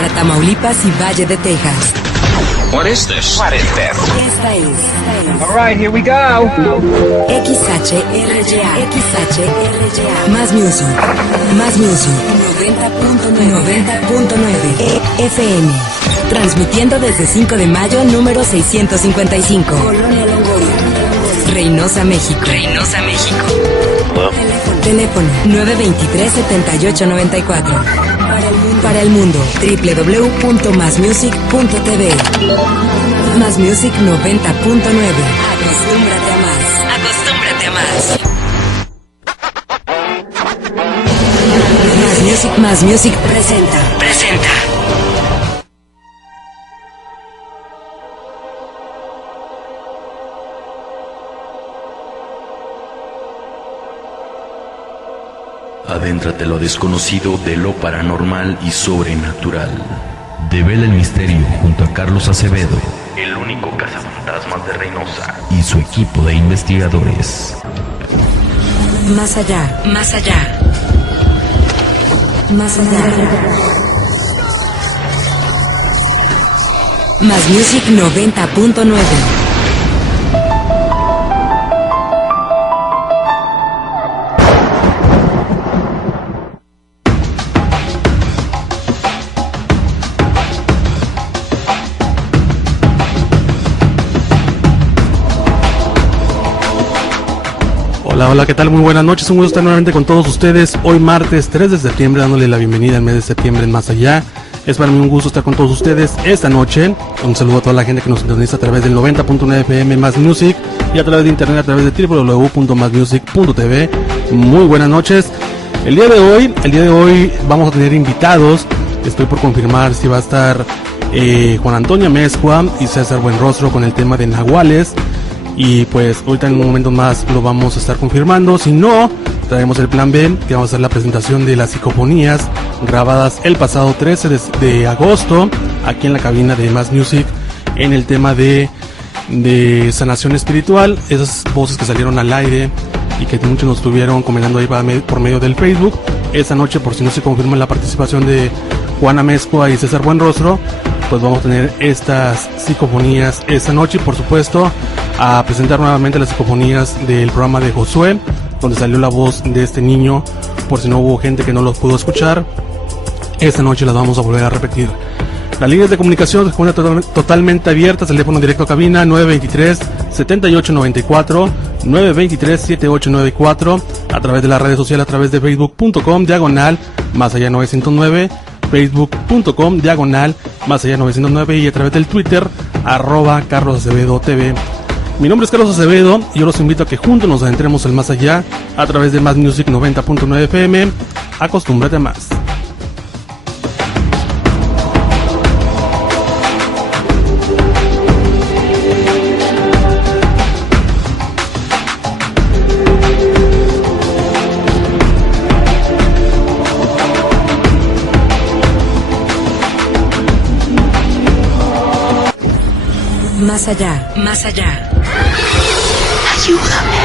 para Tamaulipas y Valle de Texas. What is this? Esta es. All right, here we go. XHRGA. Más Music. 90.9 FM. Transmitiendo desde 5 de mayo, número 655. Colonia Longoria. Reynosa, México. Teléfono 923-7894. Para el mundo, www.masmusic.tv. Más Music 90.9. Acostúmbrate a más. Más Music presenta. Adéntrate a lo desconocido de lo paranormal y sobrenatural. Devela el misterio junto a Carlos Acevedo, el único cazafantasmas de Reynosa, y su equipo de investigadores. Más allá. Más Music 90.9. Hola, ¿qué tal? Muy buenas noches, un gusto estar nuevamente con todos ustedes. Hoy martes 3 de septiembre, dándole la bienvenida al mes de septiembre en Más Allá. Es para mí un gusto estar con todos ustedes esta noche. Un saludo a toda la gente que nos sintoniza a través del 90.9 FM Más Music y a través de internet a través de www.masmusic.tv. Muy buenas noches. El día de hoy vamos a tener invitados. Estoy por confirmar si va a estar Juan Antonio Amezcua y César Buenrostro con el tema de nahuales. Y pues ahorita en un momento más lo vamos a estar confirmando. Si no, traemos el plan B, que vamos a hacer la presentación de las psicofonías grabadas el pasado 13 de agosto aquí en la cabina de Más Music en el tema de sanación espiritual. Esas voces que salieron al aire y que muchos nos estuvieron comentando ahí por medio del Facebook. Esta noche, por si no se confirma la participación de Juan Amezcua y César Buenrostro, pues vamos a tener estas psicofonías esta noche. Y por supuesto a presentar nuevamente las psicofonías del programa de Josué, donde salió la voz de este niño, por si no hubo gente que no los pudo escuchar. Esta noche las vamos a volver a repetir. Las líneas de comunicación se encuentran totalmente abiertas. El teléfono directo a cabina 923-7894, 923-7894, a través de las redes sociales, a través de facebook.com, /Más Allá 909, facebook.com, /Más Allá 909, y a través del Twitter, @Carlos Acevedo TV. Mi nombre es Carlos Acevedo y yo los invito a que juntos nos adentremos al más allá a través de Más Music 90.9 FM. Acostúmbrate a más. Más allá. Ayúdame.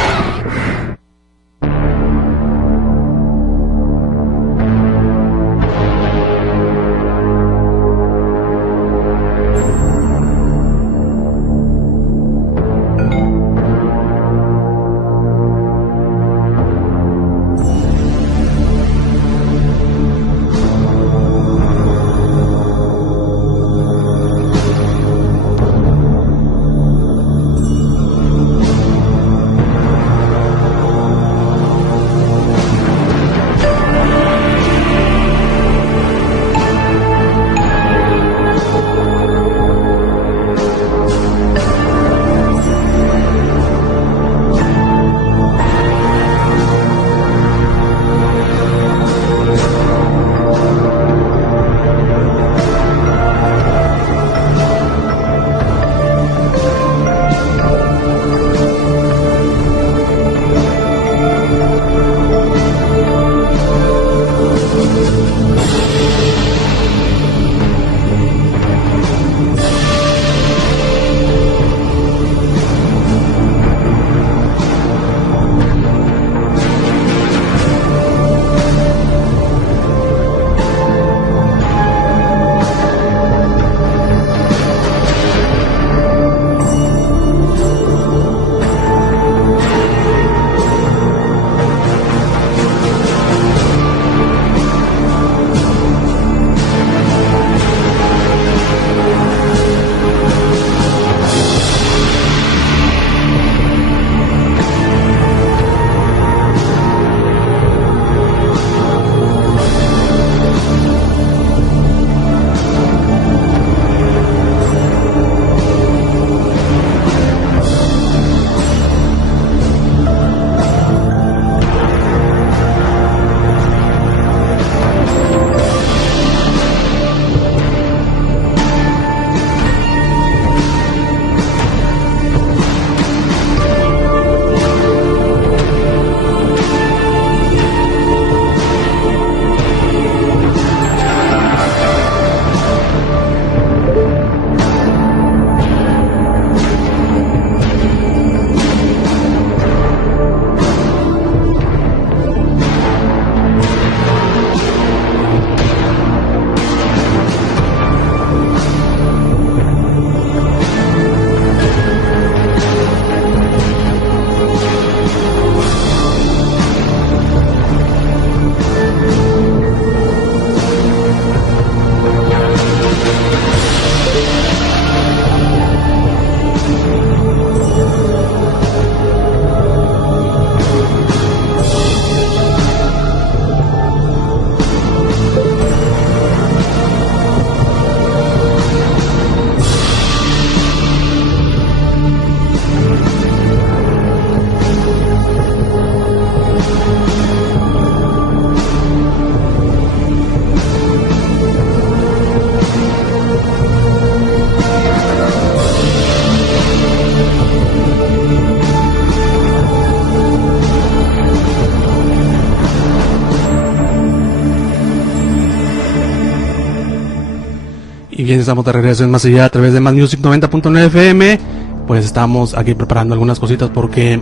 Y bien, estamos de regreso en Más Allá a través de Más Music 90.9 FM. Pues estamos aquí preparando algunas cositas porque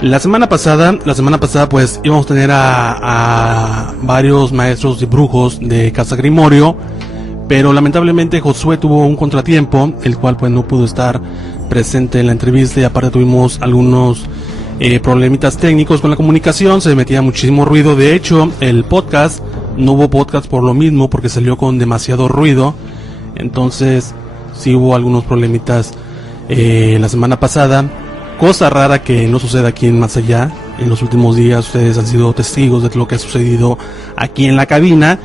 la semana pasada pues íbamos a tener a varios maestros de brujos de Casa Grimorio, pero lamentablemente Josué tuvo un contratiempo, el cual pues no pudo estar presente en la entrevista, y aparte tuvimos algunos problemitas técnicos con la comunicación, se metía muchísimo ruido. De hecho, el podcast, no hubo podcast por lo mismo, porque salió con demasiado ruido. Entonces sí hubo algunos problemitas la semana pasada, cosa rara que no sucede aquí en Más Allá. En los últimos días ustedes han sido testigos de lo que ha sucedido aquí en la cabina,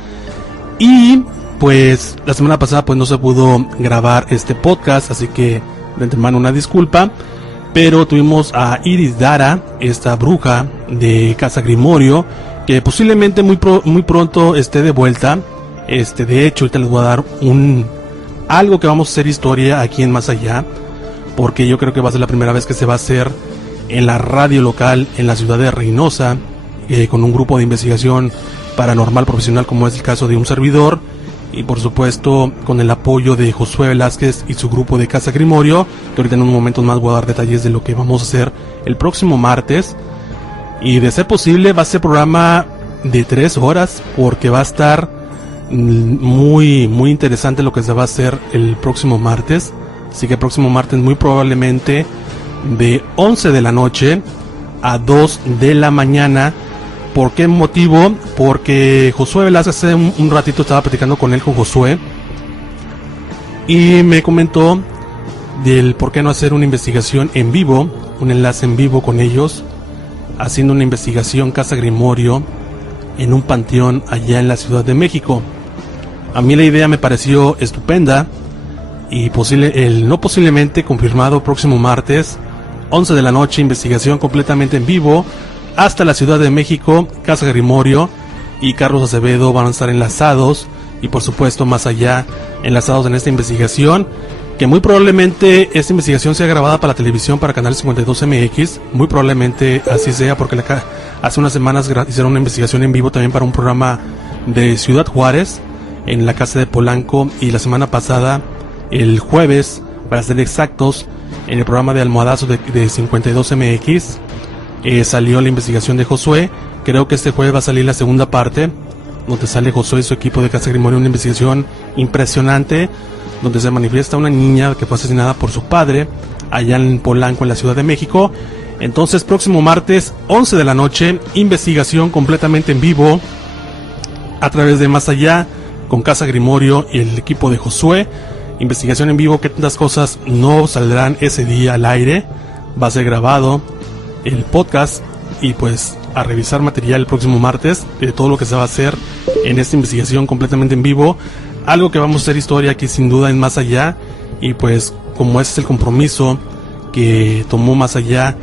y pues la semana pasada pues no se pudo grabar este podcast, así que de antemano una disculpa. Pero tuvimos a Iris Dara, esta bruja de Casa Grimorio, que posiblemente muy pronto esté de vuelta. De hecho, ahorita les voy a dar algo que vamos a hacer historia aquí en Más Allá, porque yo creo que va a ser la primera vez que se va a hacer en la radio local en la ciudad de Reynosa, con un grupo de investigación paranormal profesional, como es el caso de un servidor, y por supuesto con el apoyo de Josué Velázquez y su grupo de Casa Grimorio, que ahorita en unos momentos más voy a dar detalles de lo que vamos a hacer el próximo martes. Y de ser posible va a ser programa de 3 horas, porque va a estar muy interesante lo que se va a hacer el próximo martes. Así que el próximo martes muy probablemente de 11 de la noche a 2 de la mañana. ¿Por qué motivo? Porque Josué Velázquez hace un ratito estaba platicando con Josué, y me comentó del por qué no hacer una investigación en vivo, un enlace en vivo con ellos, haciendo una investigación Casa Grimorio en un panteón allá en la Ciudad de México. A mí la idea me pareció estupenda, y posiblemente confirmado próximo martes 11 de la noche, investigación completamente en vivo hasta la Ciudad de México. Casa Grimorio y Carlos Acevedo van a estar enlazados, y por supuesto Más Allá enlazados en esta investigación, que muy probablemente esta investigación sea grabada para la televisión, para Canal 52 MX, muy probablemente así sea, porque hace unas semanas hicieron una investigación en vivo también para un programa de Ciudad Juárez en la casa de Polanco, y la semana pasada, el jueves para ser exactos, en el programa de Almohadazo de 52 MX salió la investigación de Josué. Creo que este jueves va a salir la segunda parte, donde sale Josué y su equipo de Casa Grimorio, una investigación impresionante, donde se manifiesta una niña que fue asesinada por su padre allá en Polanco, en la Ciudad de México. Entonces, próximo martes 11 de la noche, investigación completamente en vivo a través de Más Allá con Casa Grimorio y el equipo de Josué. Investigación en vivo, que tantas cosas no saldrán ese día al aire. Va a ser grabado el podcast, y pues a revisar material el próximo martes de todo lo que se va a hacer en esta investigación completamente en vivo. Algo que vamos a hacer historia aquí sin duda en Más Allá, y pues como ese es el compromiso que tomó Más Allá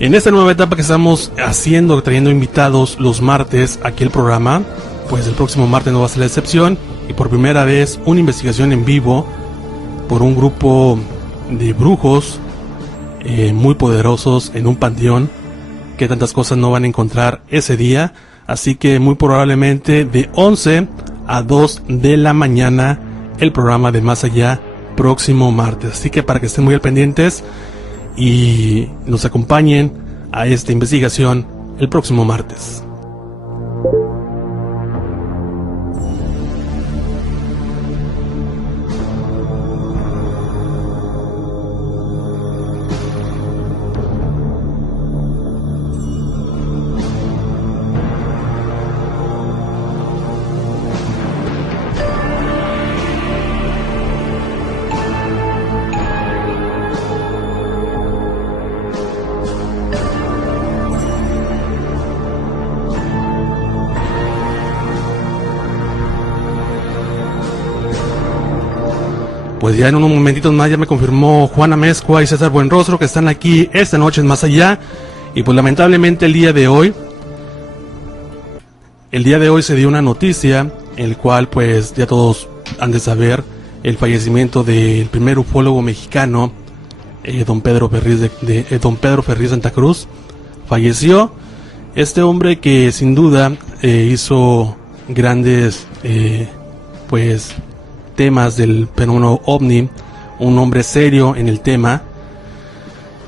en esta nueva etapa que estamos haciendo, trayendo invitados los martes aquí al programa, pues el próximo martes no va a ser la excepción, y por primera vez una investigación en vivo por un grupo de brujos muy poderosos en un panteón, que tantas cosas no van a encontrar ese día. Así que muy probablemente de 11 a 2 de la mañana el programa de Más Allá próximo martes. Así que para que estén muy al pendientes y nos acompañen a esta investigación el próximo martes. Pues ya en unos momentitos más ya me confirmó Juana Mezcua y César Buenrostro que están aquí esta noche en Más Allá. Y pues lamentablemente el día de hoy se dio una noticia, el cual pues ya todos han de saber, el fallecimiento del primer ufólogo mexicano, don Pedro Ferriz Santa Cruz. Falleció este hombre que sin duda hizo grandes temas del fenómeno OVNI, un hombre serio en el tema,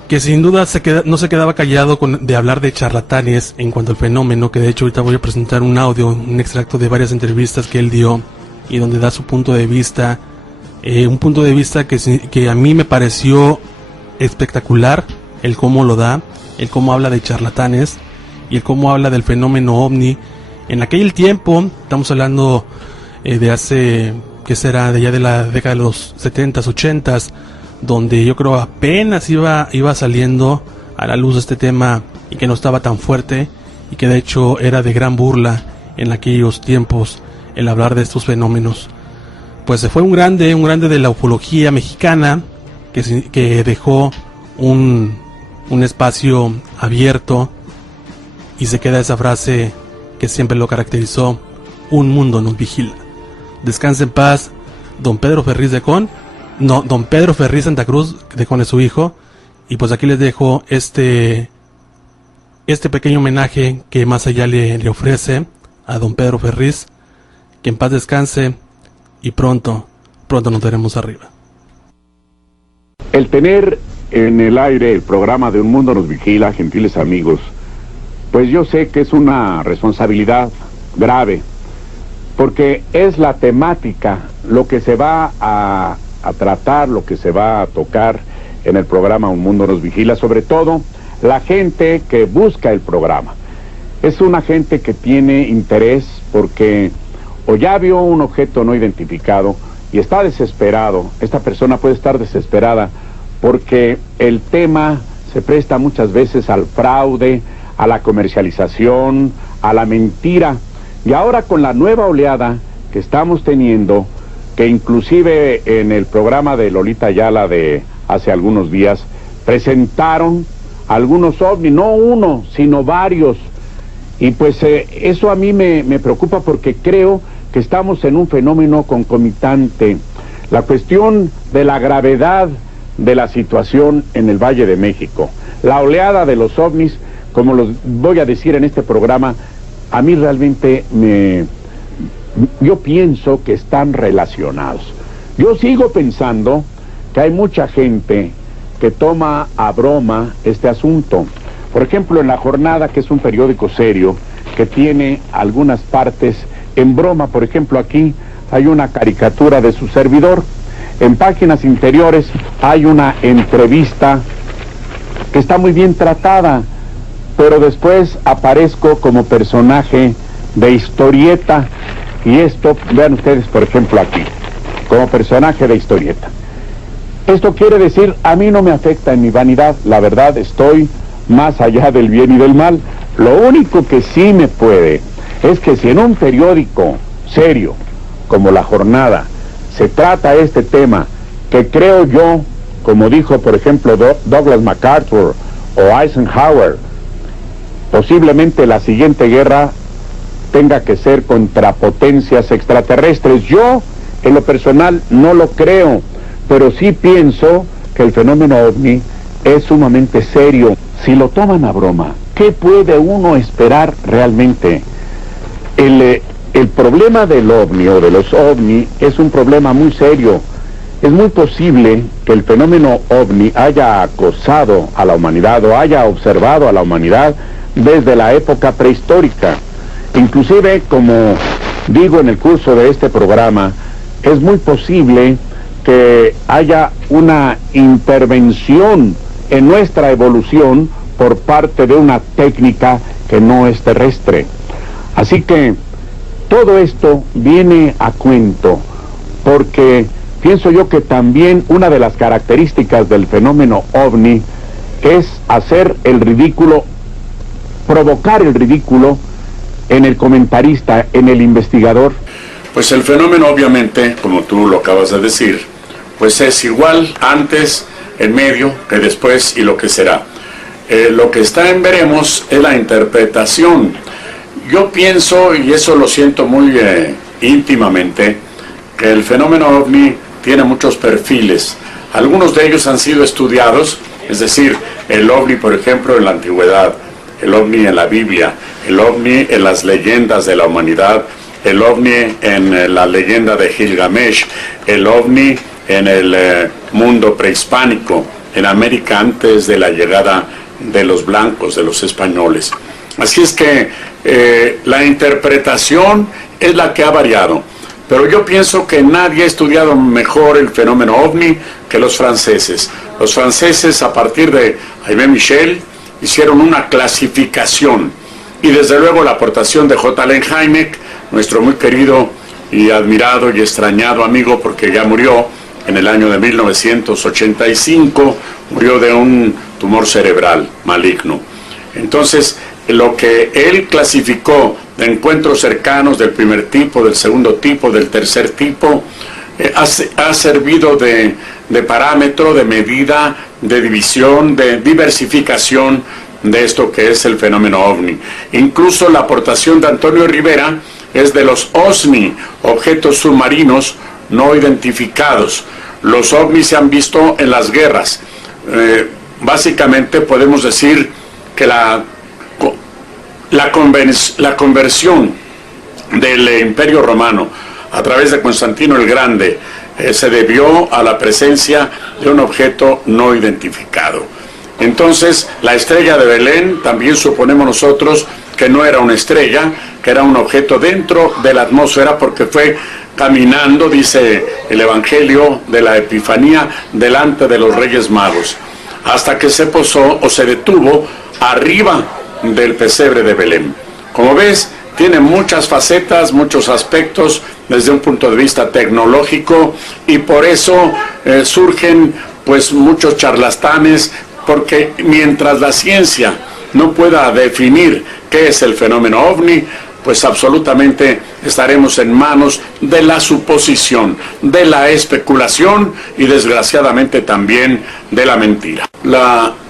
que sin duda no se quedaba callado de hablar de charlatanes en cuanto al fenómeno, que de hecho ahorita voy a presentar un audio, un extracto de varias entrevistas que él dio y donde da su punto de vista, un punto de vista que a mí me pareció espectacular, el cómo lo da, el cómo habla de charlatanes y el cómo habla del fenómeno OVNI. En aquel tiempo, estamos hablando de hace, ¿qué será? De ya de la década de los 70s, 80s, donde yo creo apenas iba saliendo a la luz este tema y que no estaba tan fuerte y que de hecho era de gran burla en aquellos tiempos el hablar de estos fenómenos. Pues se fue un grande de la ufología mexicana que dejó un espacio abierto y se queda esa frase que siempre lo caracterizó: un mundo nos vigila. Descanse en paz don Pedro Ferriz don Pedro Ferriz Santa Cruz de Con es su hijo. Y pues aquí les dejo este pequeño homenaje que Más Allá le ofrece a don Pedro Ferriz. Que en paz descanse y pronto nos veremos arriba. El tener en el aire el programa de Un Mundo Nos Vigila, gentiles amigos, pues yo sé que es una responsabilidad grave, porque es la temática, lo que se va a tratar, lo que se va a tocar en el programa Un Mundo Nos Vigila, sobre todo la gente que busca el programa. Es una gente que tiene interés porque o ya vio un objeto no identificado y está desesperado. Esta persona puede estar desesperada porque el tema se presta muchas veces al fraude, a la comercialización, a la mentira. Y ahora con la nueva oleada que estamos teniendo, que inclusive en el programa de Lolita Ayala de hace algunos días, presentaron algunos ovnis, no uno, sino varios. Y pues eso a mí me preocupa porque creo que estamos en un fenómeno concomitante. La cuestión de la gravedad de la situación en el Valle de México, la oleada de los ovnis, como los voy a decir en este programa, a mí realmente yo pienso que están relacionados. Yo sigo pensando que hay mucha gente que toma a broma este asunto. Por ejemplo, en La Jornada, que es un periódico serio, que tiene algunas partes en broma. Por ejemplo, aquí hay una caricatura de su servidor. En páginas interiores hay una entrevista que está muy bien tratada, pero después aparezco como personaje de historieta. Y esto, vean ustedes, por ejemplo, aquí, como personaje de historieta. Esto quiere decir, a mí no me afecta en mi vanidad, la verdad, estoy más allá del bien y del mal. Lo único que sí me puede es que si en un periódico serio como La Jornada se trata este tema, que creo yo, como dijo por ejemplo Douglas MacArthur o Eisenhower, posiblemente la siguiente guerra tenga que ser contra potencias extraterrestres. Yo, en lo personal, no lo creo, pero sí pienso que el fenómeno OVNI es sumamente serio. Si lo toman a broma, ¿qué puede uno esperar realmente? El problema del OVNI o de los OVNI es un problema muy serio. Es muy posible que el fenómeno OVNI haya acosado a la humanidad o haya observado a la humanidad desde la época prehistórica. Inclusive, como digo en el curso de este programa, es muy posible que haya una intervención en nuestra evolución por parte de una técnica que no es terrestre. Así que todo esto viene a cuento porque pienso yo que también una de las características del fenómeno OVNI es hacer el ridículo, provocar el ridículo en el comentarista, en el investigador. Pues el fenómeno, obviamente, como tú lo acabas de decir, pues es igual antes, en medio, que después y lo que será. Lo que está en veremos es la interpretación. Yo pienso, y eso lo siento muy íntimamente, que el fenómeno OVNI tiene muchos perfiles. Algunos de ellos han sido estudiados, es decir, el OVNI, por ejemplo, en la antigüedad, el OVNI en la Biblia, el OVNI en las leyendas de la humanidad, el ovni en la leyenda de Gilgamesh, el ovni en el mundo prehispánico, en América antes de la llegada de los blancos, de los españoles. Así es que la interpretación es la que ha variado, pero yo pienso que nadie ha estudiado mejor el fenómeno ovni que los franceses. Los franceses, a partir de Jaime Michel, hicieron una clasificación, y desde luego la aportación de J. Allen Hynek, nuestro muy querido y admirado y extrañado amigo, porque ya murió en el año de 1985, murió de un tumor cerebral maligno. Entonces, lo que él clasificó de encuentros cercanos del primer tipo, del segundo tipo, del tercer tipo, ha servido de parámetro, de medida, de división, de diversificación de esto que es el fenómeno ovni. Incluso la aportación de Antonio Rivera es de los OSNI, objetos submarinos no identificados. Los ovnis se han visto en las guerras. Básicamente podemos decir que la conversión del Imperio Romano a través de Constantino el Grande se debió a la presencia de un objeto no identificado. Entonces, la estrella de Belén también suponemos nosotros que no era una estrella, que era un objeto dentro de la atmósfera, porque fue caminando, dice el Evangelio de la Epifanía, delante de los Reyes Magos, hasta que se posó o se detuvo arriba del pesebre de Belén. Como ves, tiene muchas facetas, muchos aspectos desde un punto de vista tecnológico, y por eso surgen pues muchos charlatanes, porque mientras la ciencia no pueda definir qué es el fenómeno ovni, pues absolutamente estaremos en manos de la suposición, de la especulación y desgraciadamente también de la mentira.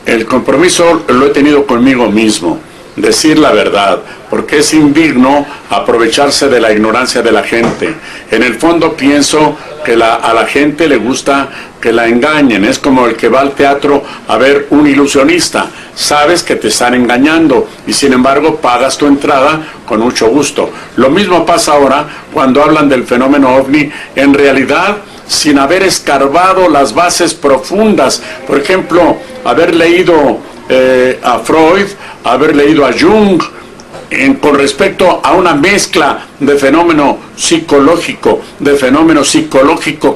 El compromiso lo he tenido conmigo mismo, decir la verdad, porque es indigno aprovecharse de la ignorancia de la gente. En el fondo pienso que a la gente le gusta que la engañen. Es como el que va al teatro a ver un ilusionista. Sabes que te están engañando y sin embargo pagas tu entrada con mucho gusto. Lo mismo pasa ahora cuando hablan del fenómeno ovni, en realidad sin haber escarbado las bases profundas. Por ejemplo, haber leído a Freud, haber leído a Jung, con respecto a una mezcla de fenómeno psicológico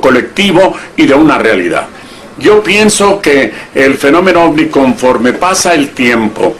colectivo y de una realidad. Yo pienso que el fenómeno ovni, conforme pasa el tiempo,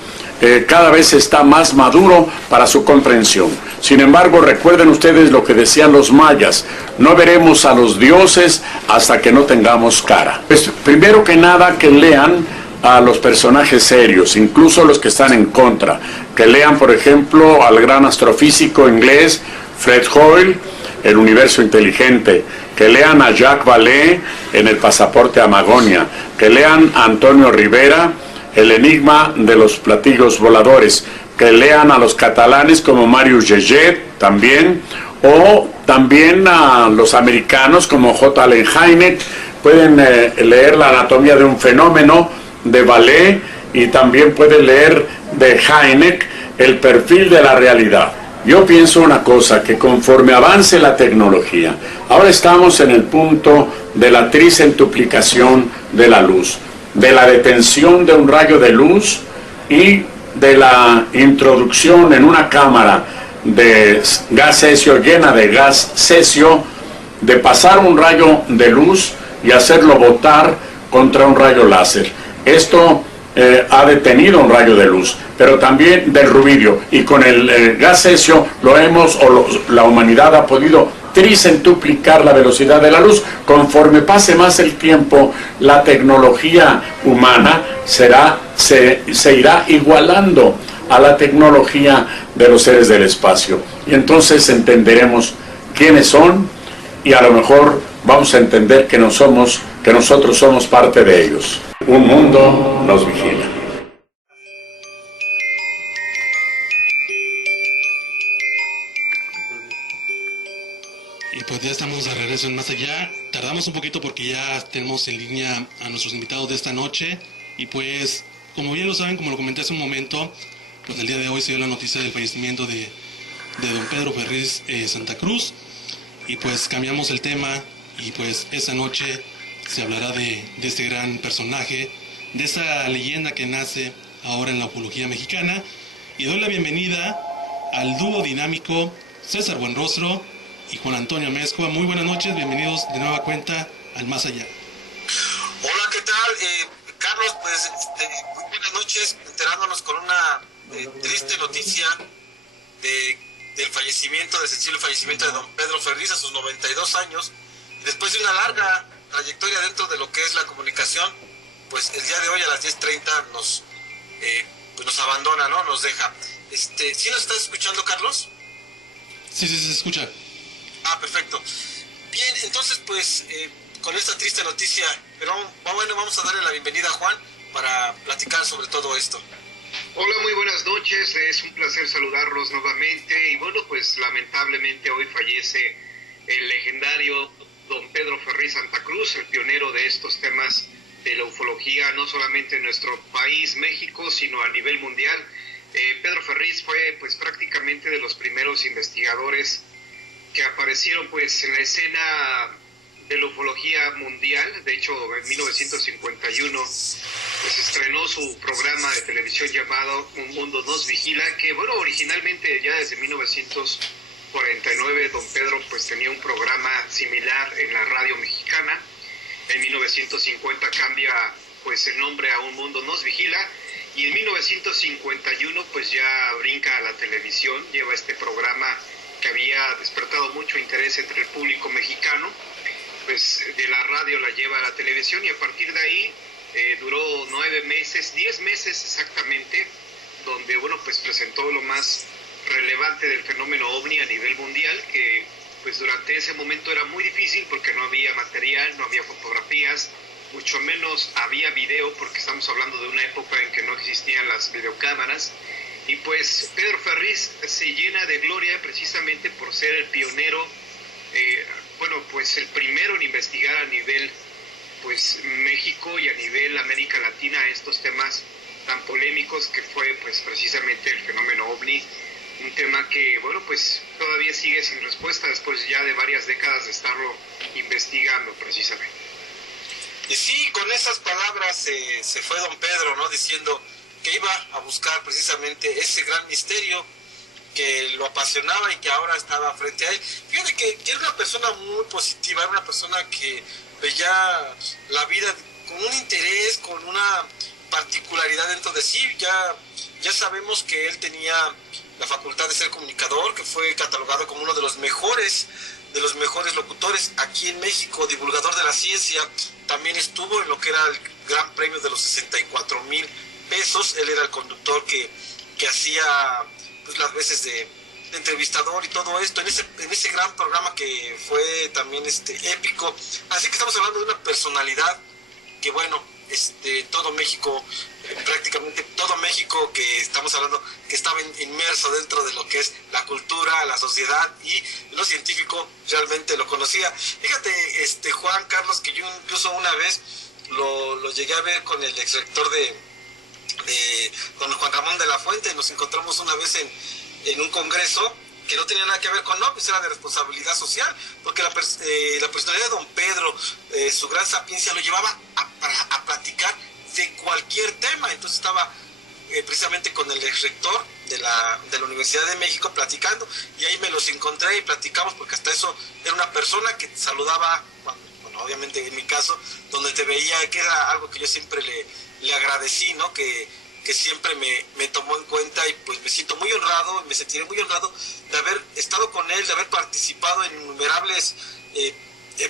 cada vez está más maduro para su comprensión. Sin embargo, recuerden ustedes lo que decían los mayas: no veremos a los dioses hasta que no tengamos cara. Pues, primero que nada, que lean a los personajes serios, incluso los que están en contra, que lean por ejemplo al gran astrofísico inglés Fred Hoyle, El universo inteligente, que lean a Jacques Vallée en El pasaporte a Magonia, que lean a Antonio Rivera, El enigma de los platillos voladores, que lean a los catalanes como Marius Jeget también, o también a los americanos como J. Allen Hynek. Pueden leer La anatomía de un fenómeno de Vallée, y también pueden leer de Hynek El perfil de la realidad. Yo pienso una cosa, que conforme avance la tecnología, ahora estamos en el punto de la tricentuplicación de la luz, de la detención de un rayo de luz y de la introducción en una cámara de gas cesio, llena de gas cesio, de pasar un rayo de luz y hacerlo botar contra un rayo láser. Esto ha detenido un rayo de luz, pero también del rubidio, y con el gas cesio la humanidad ha podido tricentuplicar la velocidad de la luz. Conforme pase más el tiempo, la tecnología humana se irá igualando a la tecnología de los seres del espacio, y entonces entenderemos quiénes son, y a lo mejor vamos a entender que nosotros somos parte de ellos. Un mundo nos vigila. Y pues ya estamos de regreso en Más Allá. Tardamos un poquito porque ya tenemos en línea a nuestros invitados de esta noche. Y pues, como bien lo saben, como lo comenté hace un momento, pues el día de hoy se dio la noticia del fallecimiento de de don Pedro Ferriz Santa Cruz. Y pues cambiamos el tema y pues esa noche se hablará de este gran personaje, de esa leyenda que nace ahora en la ufología mexicana. Y doy la bienvenida al dúo dinámico César Buenrostro y Juan Antonio Amezcua. Muy buenas noches, bienvenidos de nueva cuenta al Más Allá. Hola, ¿qué tal? Carlos, pues muy buenas noches, enterándonos con una triste noticia del fallecimiento, del sensible fallecimiento de don Pedro Ferriz a sus 92 años, después de una larga trayectoria dentro de lo que es la comunicación. Pues el día de hoy a las 10:30 nos abandona, ¿no? Nos deja. ¿Sí nos estás escuchando, Carlos? Sí, se escucha. Ah, perfecto. Bien, entonces pues con esta triste noticia, pero bueno, vamos a darle la bienvenida a Juan para platicar sobre todo esto. Hola, muy buenas noches, es un placer saludarlos nuevamente y bueno, pues lamentablemente hoy fallece el legendario don Pedro Ferriz Santa Cruz, el pionero de estos temas de la ufología, no solamente en nuestro país, México, sino a nivel mundial. Pedro Ferriz fue pues prácticamente de los primeros investigadores que aparecieron pues en la escena de la ufología mundial. De hecho, en 1951 pues estrenó su programa de televisión llamado Un Mundo Nos Vigila, que bueno, originalmente ya desde 1949 don Pedro pues tenía un programa similar en la radio mexicana. En 1950 cambia pues el nombre a Un Mundo Nos Vigila y en 1951 pues ya brinca a la televisión, lleva este programa que había despertado mucho interés entre el público mexicano, pues de la radio la lleva a la televisión y a partir de ahí duró 9 meses, 10 meses exactamente, donde bueno pues presentó lo más relevante del fenómeno OVNI a nivel mundial, que pues durante ese momento era muy difícil porque no había material, no había fotografías, mucho menos había video, porque estamos hablando de una época en que no existían las videocámaras. Y pues Pedro Ferriz se llena de gloria precisamente por ser el pionero, pues el primero en investigar a nivel pues México y a nivel América Latina estos temas tan polémicos que fue pues precisamente el fenómeno OVNI, un tema que bueno pues todavía sigue sin respuesta después ya de varias décadas de estarlo investigando precisamente. Y sí, con esas palabras se fue don Pedro, ¿no? Diciendo que iba a buscar precisamente ese gran misterio que lo apasionaba y que ahora estaba frente a él. Fíjate que era una persona muy positiva, era una persona que veía la vida con un interés, con una particularidad dentro de sí. Ya sabemos que él tenía la facultad de ser comunicador, que fue catalogado como uno de los mejores locutores aquí en México, divulgador de la ciencia. También estuvo en lo que era el Gran Premio de los 64,000 pesos. Él era el conductor que hacía pues las veces de entrevistador y todo esto en ese gran programa que fue también épico. Así que estamos hablando de una personalidad que bueno, todo México, prácticamente todo México, que estamos hablando que estaba inmerso dentro de lo que es la cultura, la sociedad y lo científico, realmente lo conocía. Fíjate, Juan Carlos, que yo incluso una vez lo llegué a ver con el exrector de don Juan Ramón de la Fuente. Nos encontramos una vez en un congreso que no tenía nada que ver con pues era de responsabilidad social, porque la personalidad de don Pedro, su gran sapiencia lo llevaba a platicar de cualquier tema. Entonces estaba precisamente con el exrector de la Universidad de México platicando, y ahí me los encontré y platicamos, porque hasta eso era una persona que te saludaba, bueno, obviamente en mi caso, donde te veía, que era algo que yo siempre le agradecí, ¿no? Que siempre me tomó en cuenta, y pues me siento muy honrado, me sentiré muy honrado de haber estado con él, de haber participado en innumerables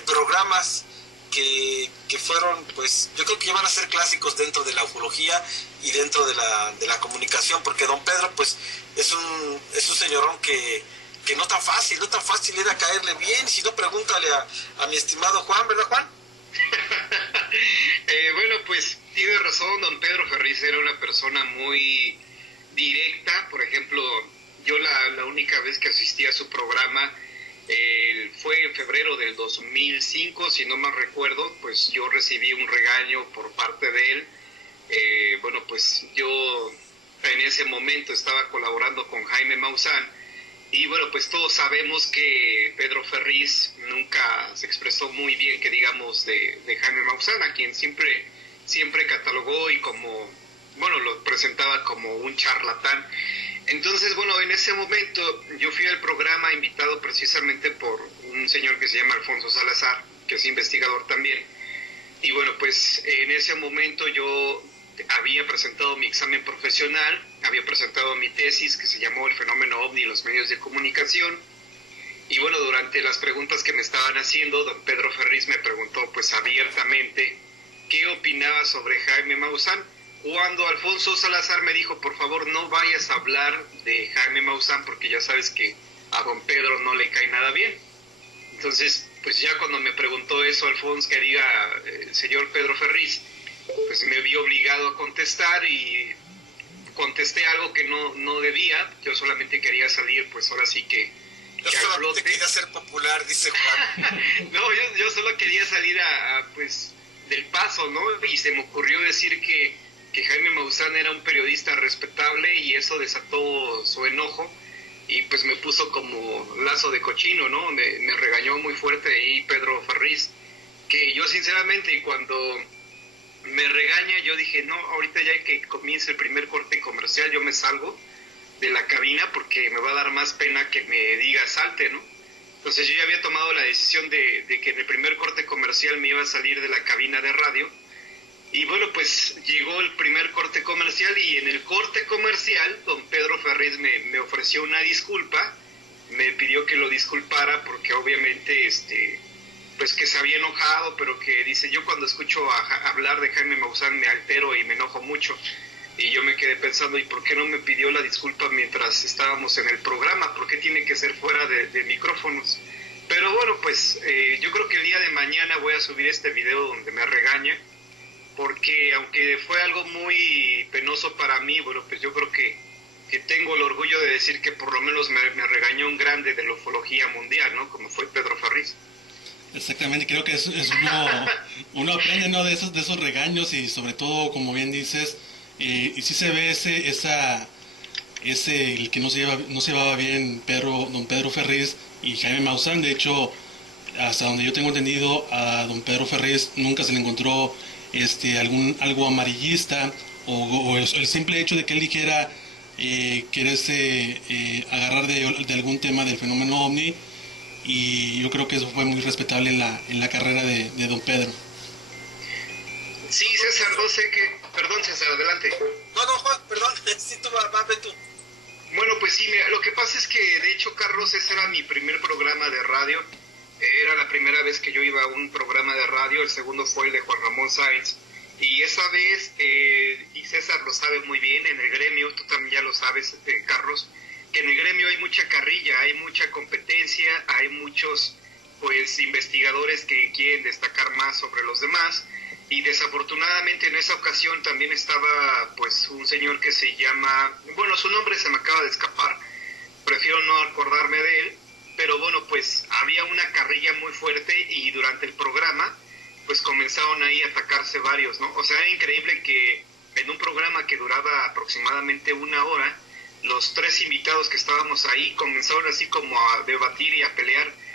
programas que fueron, pues yo creo que ya van a ser clásicos dentro de la ufología y dentro de la comunicación, porque don Pedro pues es un señorón que no tan fácil era caerle bien. Si no, pregúntale a mi estimado Juan, ¿verdad, Juan? Bueno, pues tiene razón, don Pedro Ferriz era una persona muy directa. Por ejemplo, yo la única vez que asistí a su programa fue en febrero del 2005, si no mal recuerdo. Pues yo recibí un regaño por parte de él. Bueno, pues yo en ese momento estaba colaborando con Jaime Maussan, Y bueno, pues todos sabemos que Pedro Ferriz nunca se expresó muy bien, que digamos, de Jaime Maussan, a quien siempre catalogó y lo presentaba como un charlatán. Entonces, bueno, en ese momento yo fui al programa invitado precisamente por un señor que se llama Alfonso Salazar, que es investigador también. Y bueno, pues en ese momento yo había presentado mi examen profesional, había presentado mi tesis que se llamó El fenómeno ovni en los medios de comunicación. Y bueno, durante las preguntas que me estaban haciendo, don Pedro Ferriz me preguntó pues abiertamente qué opinaba sobre Jaime Maussan, cuando Alfonso Salazar me dijo, por favor no vayas a hablar de Jaime Maussan porque ya sabes que a don Pedro no le cae nada bien. Entonces, pues ya cuando me preguntó eso Alfonso, que diga, señor Pedro Ferriz, pues me vi obligado a contestar y contesté algo que no debía. Yo solamente quería salir, pues ahora sí que yo solamente quería ser popular, dice Juan. No, yo solo quería salir pues del paso, ¿no? Y se me ocurrió decir que Jaime Maussan era un periodista respetable y eso desató su enojo y pues me puso como lazo de cochino, ¿no? Me regañó muy fuerte ahí Pedro Ferriz, que yo sinceramente cuando me regaña yo dije, no, ahorita ya que comience el primer corte comercial yo me salgo de la cabina porque me va a dar más pena que me diga salte, ¿no? Entonces yo ya había tomado la decisión de que en el primer corte comercial me iba a salir de la cabina de radio. Y bueno, pues llegó el primer corte comercial y en el corte comercial don Pedro Ferriz me ofreció una disculpa, me pidió que lo disculpara porque obviamente pues que se había enojado, pero que dice, yo cuando escucho hablar de Jaime Maussan me altero y me enojo mucho. Y yo me quedé pensando, ¿y por qué no me pidió la disculpa mientras estábamos en el programa? ¿Por qué tiene que ser fuera de micrófonos? Pero bueno, pues yo creo que el día de mañana voy a subir este video donde me regaña, porque aunque fue algo muy penoso para mí, bueno, pues yo creo que tengo el orgullo de decir que por lo menos me regañó un grande de la ufología mundial, ¿no? Como fue Pedro Ferriz. Exactamente, creo que uno aprende, ¿no? de esos regaños y sobre todo, como bien dices, y sí se ve el que no se llevaba bien don Pedro Ferriz y Jaime Maussan. De hecho, hasta donde yo tengo entendido, a don Pedro Ferriz nunca se le encontró algo amarillista o el simple hecho de que él dijera quererse agarrar de algún tema del fenómeno ovni, y yo creo que eso fue muy respetable en la carrera de don Pedro. Sí, César, no sé qué... Perdón, César, adelante. No, Juan, perdón, sí, tú ve tú. Bueno, pues sí, mira, lo que pasa es que, de hecho, Carlos, ese era mi primer programa de radio. Era la primera vez que yo iba a un programa de radio, el segundo fue el de Juan Ramón Sáenz. Y esa vez, y César lo sabe muy bien, en el gremio, tú también ya lo sabes, Carlos, que en el gremio hay mucha carrilla, hay mucha competencia, hay muchos, pues, investigadores que quieren destacar más sobre los demás. Y desafortunadamente en esa ocasión también estaba pues un señor que se llama, bueno, su nombre se me acaba de escapar, prefiero no acordarme de él, pero bueno, pues había una carrilla muy fuerte y durante el programa pues comenzaron ahí a atacarse varios, ¿no? O sea, era increíble que en un programa que duraba aproximadamente 1 hora, los 3 invitados que estábamos ahí comenzaron así como a debatir y a pelear.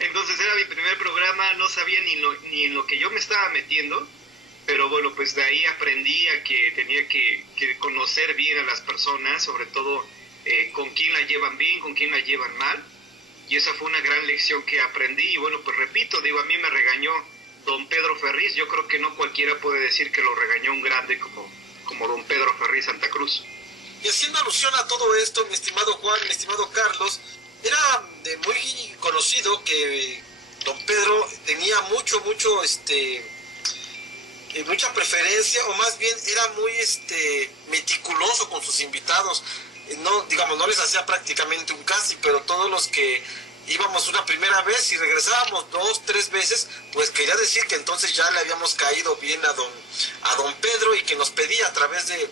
Entonces era mi primer programa, no sabía ni en lo que yo me estaba metiendo, pero bueno, pues de ahí aprendí a que tenía que conocer bien a las personas, sobre todo con quién la llevan bien, con quién la llevan mal, y esa fue una gran lección que aprendí. Y bueno, pues repito, digo, a mí me regañó don Pedro Ferriz, yo creo que no cualquiera puede decir que lo regañó un grande como don Pedro Ferriz Santa Cruz. Y haciendo alusión a todo esto, mi estimado Juan, mi estimado Carlos, era muy conocido que don Pedro tenía mucha preferencia, o más bien era muy meticuloso con sus invitados. No les hacía prácticamente un casting, pero todos los que íbamos una primera vez y regresábamos 2, 3 veces, pues quería decir que entonces ya le habíamos caído bien a don Pedro, y que nos pedía a través de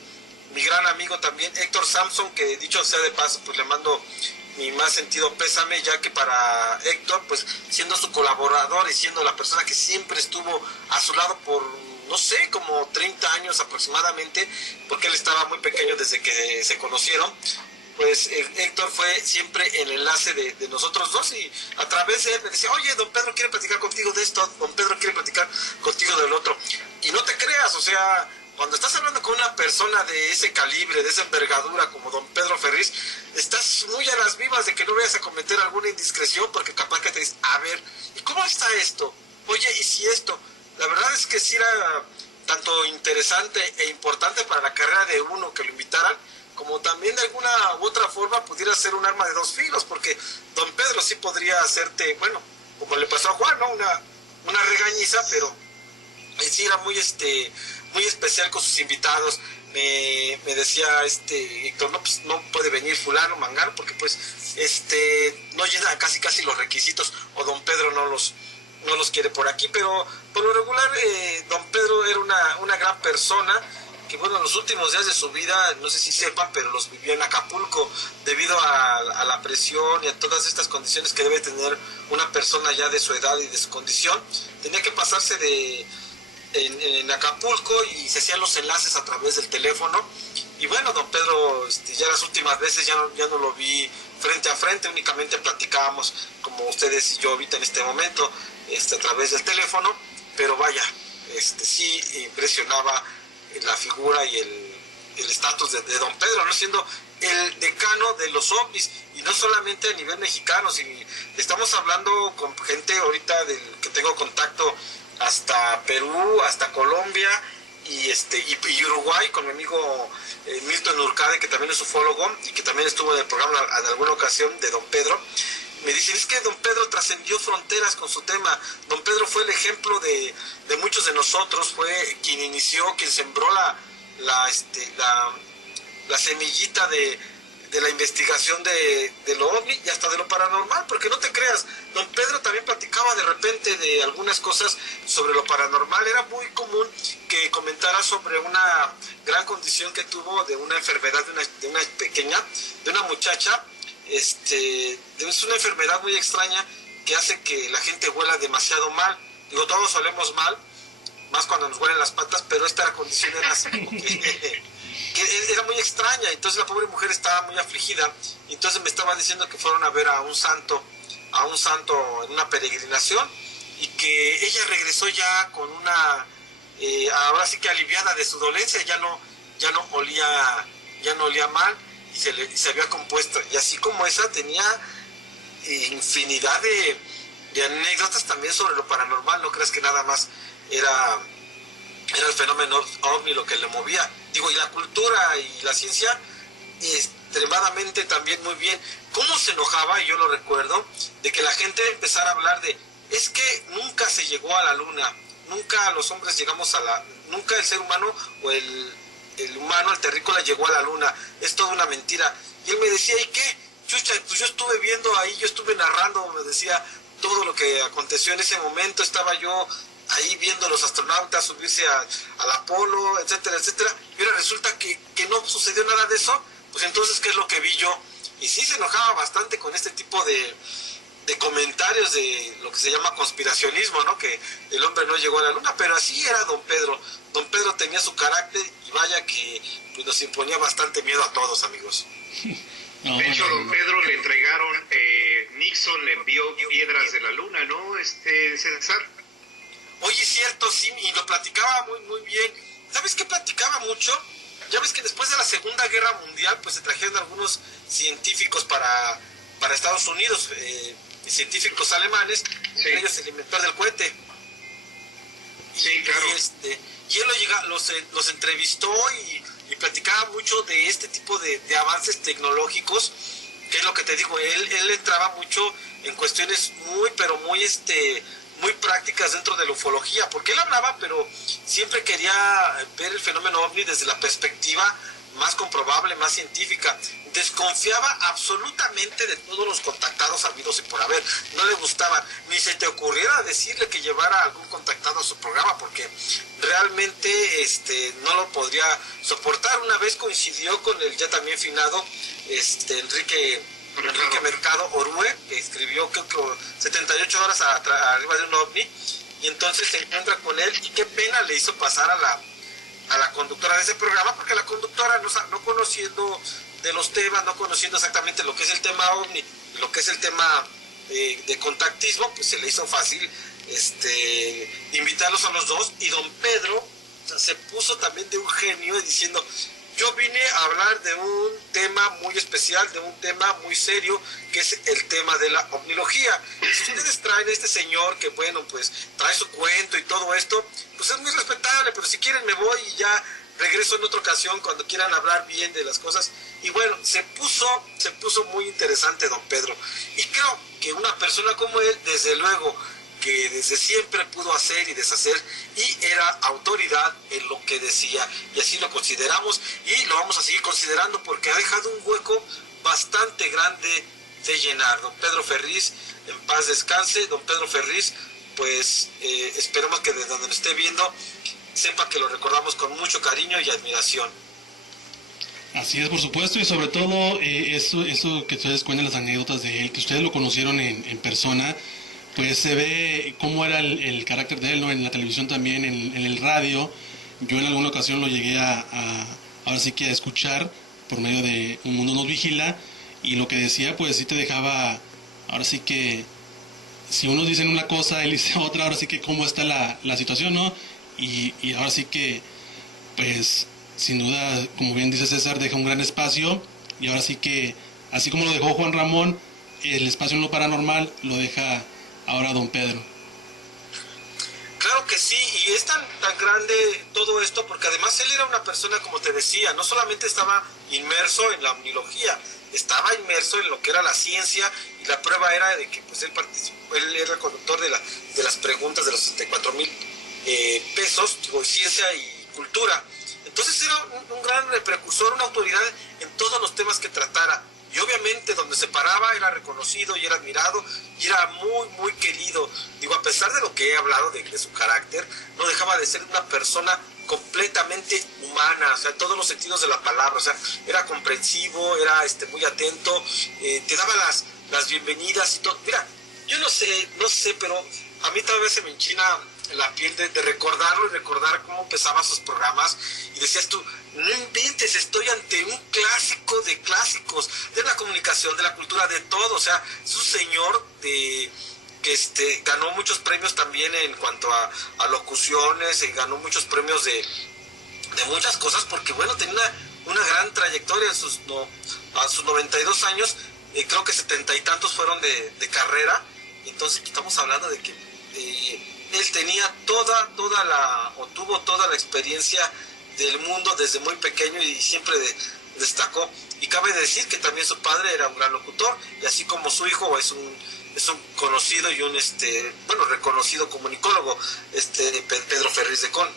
mi gran amigo también Héctor Samson, que dicho sea de paso, pues le mando mi más sentido pésame, ya que para Héctor, pues siendo su colaborador y siendo la persona que siempre estuvo a su lado por, no sé, como 30 años aproximadamente, porque él estaba muy pequeño desde que se conocieron, pues Héctor fue siempre el enlace de nosotros dos, y a través de él me decía, oye, don Pedro quiere platicar contigo de esto, don Pedro quiere platicar contigo del otro. Y no te creas, o sea, cuando estás hablando con una persona de ese calibre, de esa envergadura como don Pedro Ferriz, estás muy a las vivas de que no vayas a cometer alguna indiscreción, porque capaz que te dices, a ver, ¿y cómo está esto? Oye, ¿y si esto? La verdad es que sí era tanto interesante e importante para la carrera de uno que lo invitaran, como también de alguna u otra forma pudiera ser un arma de dos filos, porque don Pedro sí podría hacerte, bueno, como le pasó a Juan, ¿no? Una regañiza, pero sí era muy muy especial con sus invitados. Me decía Héctor, no, pues no puede venir fulano, mangano, porque pues no llena casi los requisitos, o don Pedro no los quiere por aquí, pero por lo regular don Pedro era una gran persona, que bueno, en los últimos días de su vida, no sé si sepan, pero los vivió en Acapulco, debido a la presión y a todas estas condiciones que debe tener una persona ya de su edad y de su condición. Tenía que pasarse en Acapulco, y se hacían los enlaces a través del teléfono. Y bueno, don Pedro, ya las últimas veces ya no lo vi frente a frente, únicamente platicábamos como ustedes y yo ahorita en este momento, a través del teléfono. Pero vaya, sí impresionaba la figura y el estatus de don Pedro, ¿no? Siendo el decano de los ovnis, y no solamente a nivel mexicano, sino estamos hablando con gente ahorita que tengo contacto hasta Perú, hasta Colombia y Uruguay, con mi amigo Milton Urcade, que también es ufólogo y que también estuvo en el programa en alguna ocasión de don Pedro. Me dicen, es que don Pedro trascendió fronteras con su tema. Don Pedro fue el ejemplo de muchos de nosotros, fue quien inició, quien sembró la semillita de la investigación de lo ovni y hasta de lo paranormal, porque no te creas, don Pedro también platicaba de repente de algunas cosas sobre lo paranormal. Era muy común que comentara sobre una gran condición que tuvo, de una enfermedad de una pequeña, de una muchacha. Es una enfermedad muy extraña que hace que la gente huela demasiado mal. Digo, todos olemos mal, más cuando nos huelen las patas, pero esta condición era así, que era muy extraña. Entonces la pobre mujer estaba muy afligida, y entonces me estaba diciendo que fueron a ver a un santo en una peregrinación, y que ella regresó ya con ahora sí que aliviada de su dolencia, ya no olía mal, y se había compuesto. Y así como esa, tenía infinidad de anécdotas también sobre lo paranormal. No creas que nada más era el fenómeno ovni lo que le movía. Digo, y la cultura y la ciencia extremadamente también muy bien. ¿Cómo se enojaba? Y yo lo recuerdo, de que la gente empezara a hablar es que nunca se llegó a la luna, nunca los hombres llegamos nunca el ser humano o el humano, el terrícola, llegó a la luna, es toda una mentira. Y él me decía, ¿y qué? Chucha, pues yo estuve viendo ahí, yo estuve narrando, me decía, todo lo que aconteció en ese momento. Estaba yo ahí viendo a los astronautas subirse al Apolo, etcétera, etcétera, y ahora resulta que no sucedió nada de eso. Pues entonces, ¿qué es lo que vi yo? Y sí se enojaba bastante con este tipo de comentarios de lo que se llama conspiracionismo, ¿no? Que el hombre no llegó a la luna, pero así era don Pedro. Don Pedro tenía su carácter, y vaya que pues, nos imponía bastante miedo a todos, amigos. De hecho, a don Pedro le entregaron, Nixon le envió piedras de la luna, ¿no, César? Oye, cierto, sí, y lo platicaba muy, muy bien. ¿Sabes qué platicaba mucho? Ya ves que después de la Segunda Guerra Mundial, pues se trajeron algunos científicos para Estados Unidos, científicos alemanes, sí. Ellos el inventor del cohete. Sí, claro. Y él los entrevistó y platicaba mucho de este tipo de avances tecnológicos, que es lo que te digo, él entraba mucho en cuestiones muy, pero muy muy prácticas dentro de la ufología, porque él hablaba, pero siempre quería ver el fenómeno ovni desde la perspectiva más comprobable, más científica. Desconfiaba absolutamente de todos los contactados habidos y por haber. No le gustaban, ni se te ocurriera decirle que llevara algún contactado a su programa, porque realmente no lo podría soportar. Una vez coincidió con el ya también finado Enrique Mercado Orue, que escribió creo que 78 horas arriba de un ovni, y entonces se encuentra con él, y qué pena le hizo pasar a la conductora de ese programa, porque la conductora, no conociendo de los temas, no conociendo exactamente lo que es el tema ovni, lo que es el tema de contactismo, pues se le hizo fácil invitarlos a los dos, y don Pedro se puso también de un genio diciendo: yo vine a hablar de un tema muy especial, de un tema muy serio, que es el tema de la ovnilogía. Si ustedes traen a este señor, que bueno, pues trae su cuento y todo esto, pues es muy respetable, pero si quieren me voy y ya regreso en otra ocasión cuando quieran hablar bien de las cosas. Y bueno, se puso muy interesante don Pedro. Y creo que una persona como él, desde luego, que desde siempre pudo hacer y deshacer, y era autoridad en lo que decía, y así lo consideramos y lo vamos a seguir considerando, porque ha dejado un hueco bastante grande de llenar. Don Pedro Ferriz, en paz descanse. Don Pedro Ferriz, pues esperemos que desde donde lo esté viendo sepa que lo recordamos con mucho cariño y admiración. Así es, por supuesto, y sobre todo eso que ustedes cuentan, las anécdotas de él, que ustedes lo conocieron en persona, pues se ve cómo era el carácter de él, ¿no? En la televisión también, en el radio. Yo en alguna ocasión lo llegué ahora sí que a escuchar por medio de Un Mundo Nos Vigila, y lo que decía pues sí te dejaba, ahora sí que si unos dicen una cosa, él dice otra, ahora sí que cómo está la situación, ¿no? Y ahora sí que pues sin duda, como bien dice César, deja un gran espacio, y ahora sí que así como lo dejó Juan Ramón, el espacio en lo paranormal lo deja ahora don Pedro. Claro que sí, y es tan grande todo esto porque además él era una persona, como te decía, no solamente estaba inmerso en la omnilogía, estaba inmerso en lo que era la ciencia, y la prueba era de que pues él participó, él era el conductor de las preguntas de los 64,000 pesos, digo, ciencia y cultura. Entonces era un gran precursor, una autoridad en todos los temas que tratara. Y obviamente donde se paraba era reconocido y era admirado y era muy, muy querido. Digo, a pesar de lo que he hablado de su carácter, no dejaba de ser una persona completamente humana, o sea, en todos los sentidos de la palabra. O sea, era comprensivo, era muy atento, te daba las bienvenidas y todo. Mira, yo no sé, pero a mí tal vez se me enchina la piel de recordarlo y recordar cómo empezaba sus programas, y decías tú: no inventes, estoy ante un clásico de clásicos de la comunicación, de la cultura, de todo. O sea, es un señor que ganó muchos premios también en cuanto a locuciones, ganó muchos premios de muchas cosas, porque bueno, tenía una gran trayectoria a sus 92 años, creo que 70 y tantos fueron de carrera. Entonces estamos hablando de que él tenía tuvo toda la experiencia del mundo desde muy pequeño, y siempre destacó. Y cabe decir que también su padre era un gran locutor, y así como su hijo es un conocido y un reconocido comunicólogo, Pedro Ferriz de Con.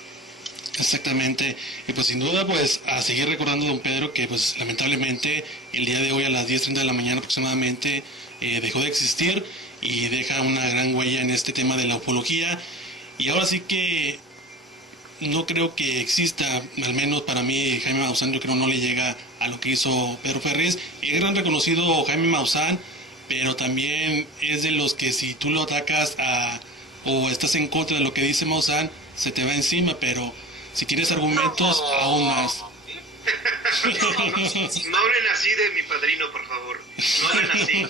Exactamente, y pues sin duda pues a seguir recordando a don Pedro, que pues lamentablemente el día de hoy a las 10:30 de la mañana aproximadamente dejó de existir, y deja una gran huella en este tema de la ufología. Y ahora sí que no creo que exista, al menos para mí, Jaime Maussan, yo creo no le llega a lo que hizo Pedro Ferriz. Es gran reconocido Jaime Maussan, pero también es de los que si tú lo atacas o estás en contra de lo que dice Maussan, se te va encima, pero si tienes argumentos, aún más. No hablen así de mi padrino, por favor. No hablen así.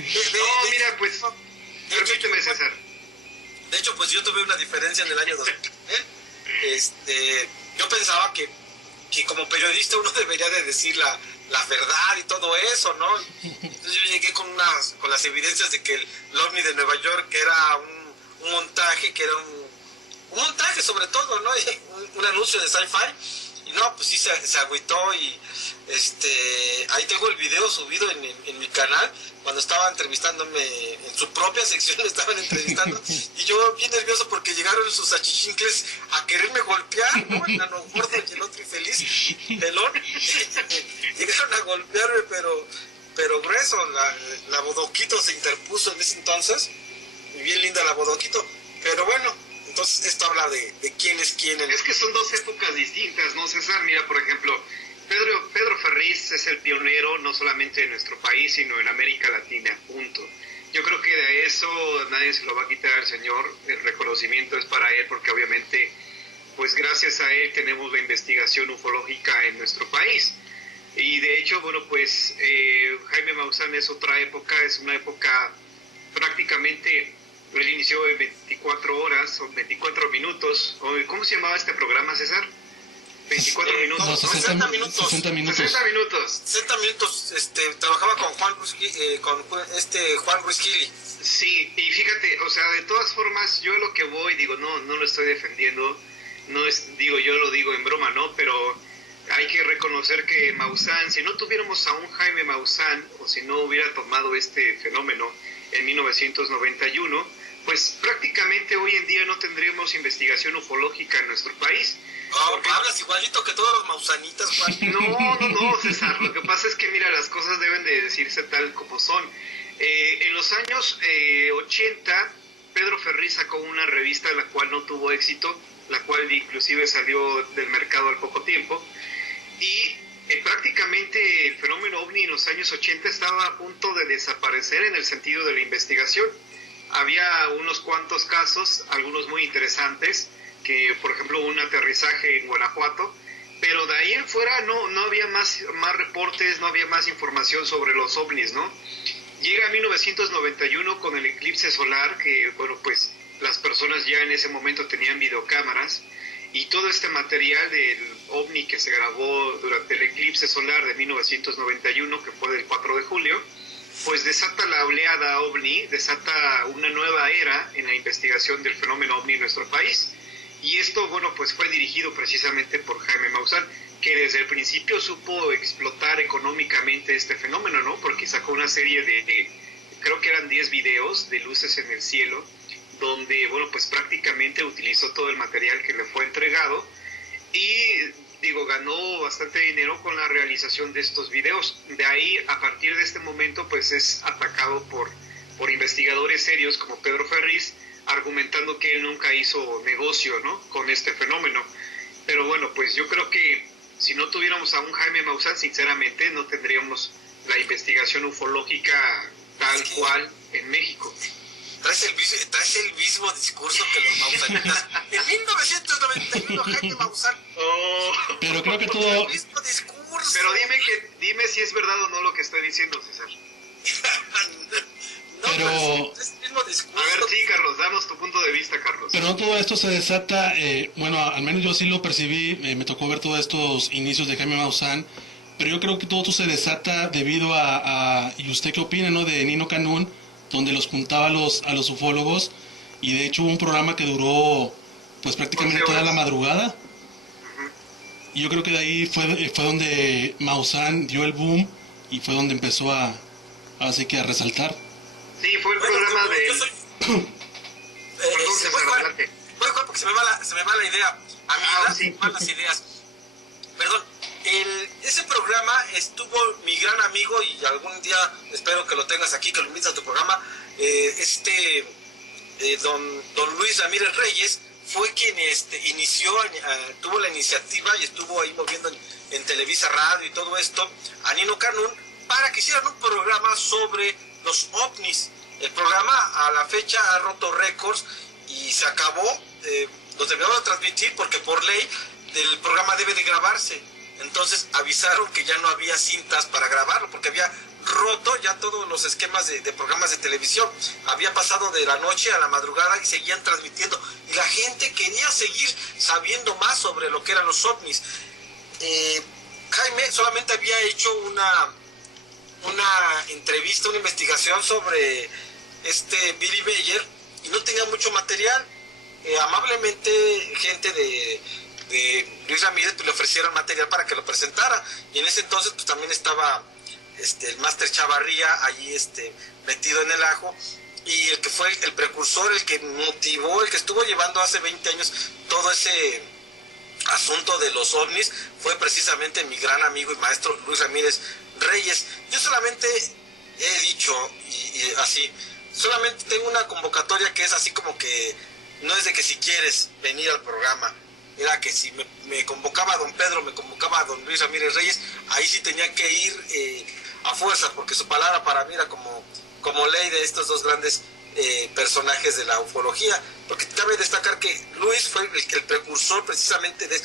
No, mira, pues, permíteme, César. De hecho, pues yo tuve una diferencia en el año 2000. Yo pensaba que como periodista uno debería de decir la verdad y todo eso, ¿no? Entonces yo llegué con las evidencias de que el ovni de Nueva York, que era un montaje, que era un montaje sobre todo, ¿no? Un anuncio de Sci-Fi. Y no, pues sí se agüitó, y ahí tengo el video subido en mi canal, cuando estaba entrevistándome en su propia sección, me estaban entrevistando, y yo bien nervioso porque llegaron sus achichincles a quererme golpear, ¿no? El nano gordo y el otro infeliz, pelón, llegaron a golpearme, pero grueso. La Bodoquito se interpuso en ese entonces, y bien linda la Bodoquito, pero bueno. Entonces esto habla de quién es quién. Es que son dos épocas distintas, ¿no, César? Mira, por ejemplo, Pedro Ferriz es el pionero no solamente en nuestro país, sino en América Latina, punto. Yo creo que de eso nadie se lo va a quitar al señor. El reconocimiento es para él, porque obviamente, pues gracias a él tenemos la investigación ufológica en nuestro país. Y de hecho, bueno, pues Jaime Maussan es otra época, es una época prácticamente, él inició en 24 horas o 24 minutos, ¿cómo se llamaba este programa, César? 24 minutos. No, 60 minutos. 60 minutos. 60 minutos. 60 minutos, trabajaba con Juan Ruiz Gili. Sí, y fíjate, o sea, de todas formas, yo lo que voy, digo, no lo estoy defendiendo, yo lo digo en broma, ¿no? Pero hay que reconocer que Maussan, si no tuviéramos a un Jaime Maussan, o si no hubiera tomado este fenómeno en 1991, pues prácticamente hoy en día no tendríamos investigación ufológica en nuestro país. Hablas igualito que todos los mausanitas, Juan. No, César, lo que pasa es que, mira, las cosas deben de decirse tal como son. En los años 80, Pedro Ferriz sacó una revista la cual no tuvo éxito, la cual inclusive salió del mercado al poco tiempo, y prácticamente el fenómeno OVNI en los años 80 estaba a punto de desaparecer en el sentido de la investigación. Había unos cuantos casos, algunos muy interesantes, que por ejemplo un aterrizaje en Guanajuato, pero de ahí en fuera no había más reportes, no había más información sobre los ovnis, ¿no? Llega 1991 con el eclipse solar, que bueno, pues las personas ya en ese momento tenían videocámaras, y todo este material del ovni que se grabó durante el eclipse solar de 1991, que fue del 4 de julio, pues desata la oleada ovni, desata una nueva era en la investigación del fenómeno ovni en nuestro país. Y esto, bueno, pues fue dirigido precisamente por Jaime Maussan, que desde el principio supo explotar económicamente este fenómeno, ¿no? Porque sacó una serie de creo que eran 10 videos de luces en el cielo, donde, bueno, pues prácticamente utilizó todo el material que le fue entregado y, digo, ganó bastante dinero con la realización de estos videos. De ahí, a partir de este momento, pues es atacado por investigadores serios como Pedro Ferriz, argumentando que él nunca hizo negocio, ¿no?, con este fenómeno. Pero bueno, pues yo creo que si no tuviéramos a un Jaime Maussan, sinceramente no tendríamos la investigación ufológica tal cual en México. Traes el mismo discurso que los mausanitas. En 1991 Jaime Maussan. Pero creo que todo... El mismo discurso. Pero dime si es verdad o no lo que estoy diciendo, César. Pero... es el mismo discurso. A ver, sí, Carlos, danos tu punto de vista, Carlos. Pero no todo esto se desata, bueno, al menos yo sí lo percibí, me tocó ver todos estos inicios de Jaime Maussan, pero yo creo que todo esto se desata debido a ¿y usted qué opina, no?, de Nino Canún, donde los juntaba a los ufólogos, y de hecho hubo un programa que duró pues prácticamente toda la madrugada. Y yo creo que de ahí fue donde Maussan dio el boom y fue donde empezó así que a resaltar. Sí, fue el programa de... Perdón, César, adelante. Porque se me va la idea. A mí se me van las ideas. Perdón. Ese programa estuvo mi gran amigo, y algún día espero que lo tengas aquí, que lo invites a tu programa, don Luis Ramírez Reyes, fue quien inició, tuvo la iniciativa y estuvo ahí moviendo en Televisa Radio y todo esto a Nino Canún para que hicieran un programa sobre los ovnis. El programa a la fecha ha roto récords y se acabó, lo terminaron de transmitir porque por ley el programa debe de grabarse. Entonces avisaron que ya no había cintas para grabarlo porque había roto ya todos los esquemas de programas de televisión. Había pasado de la noche a la madrugada y seguían transmitiendo. Y la gente quería seguir sabiendo más sobre lo que eran los ovnis. Jaime solamente había hecho una entrevista, una investigación sobre Billy Mayer y no tenía mucho material. Amablemente gente de Luis Ramírez pues le ofrecieron material para que lo presentara, y en ese entonces pues también estaba el Máster Chavarría allí metido en el ajo, y el que fue el precursor, el que motivó, el que estuvo llevando hace 20 años todo ese asunto de los ovnis, fue precisamente mi gran amigo y maestro Luis Ramírez Reyes. Yo solamente he dicho, y así, solamente tengo una convocatoria que es así como que no es de que si quieres venir al programa. Era que si me convocaba a don Pedro, me convocaba a don Luis Ramírez Reyes, ahí sí tenía que ir a fuerza, porque su palabra para mí era como ley de estos dos grandes personajes de la ufología, porque cabe destacar que Luis fue el precursor precisamente de...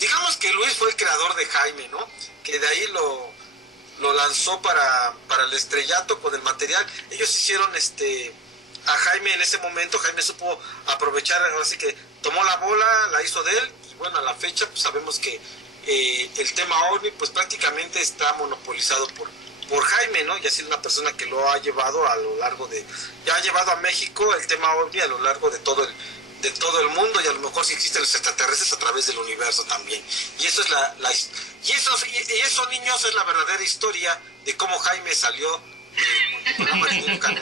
Digamos que Luis fue el creador de Jaime, ¿no? que de ahí lo lanzó para el estrellato con el material. Ellos hicieron a Jaime en ese momento. Jaime supo aprovechar, así que tomó la bola, la hizo de él, y bueno, a la fecha pues sabemos que el tema OVNI pues prácticamente está monopolizado por Jaime, ¿no? Y ha sido una persona que lo ha llevado a lo largo ya ha llevado a México el tema OVNI a lo largo de todo el mundo, y a lo mejor si existen los extraterrestres a través del universo también. Y eso es y eso, niños, es la verdadera historia de cómo Jaime salió del programa de Nunca.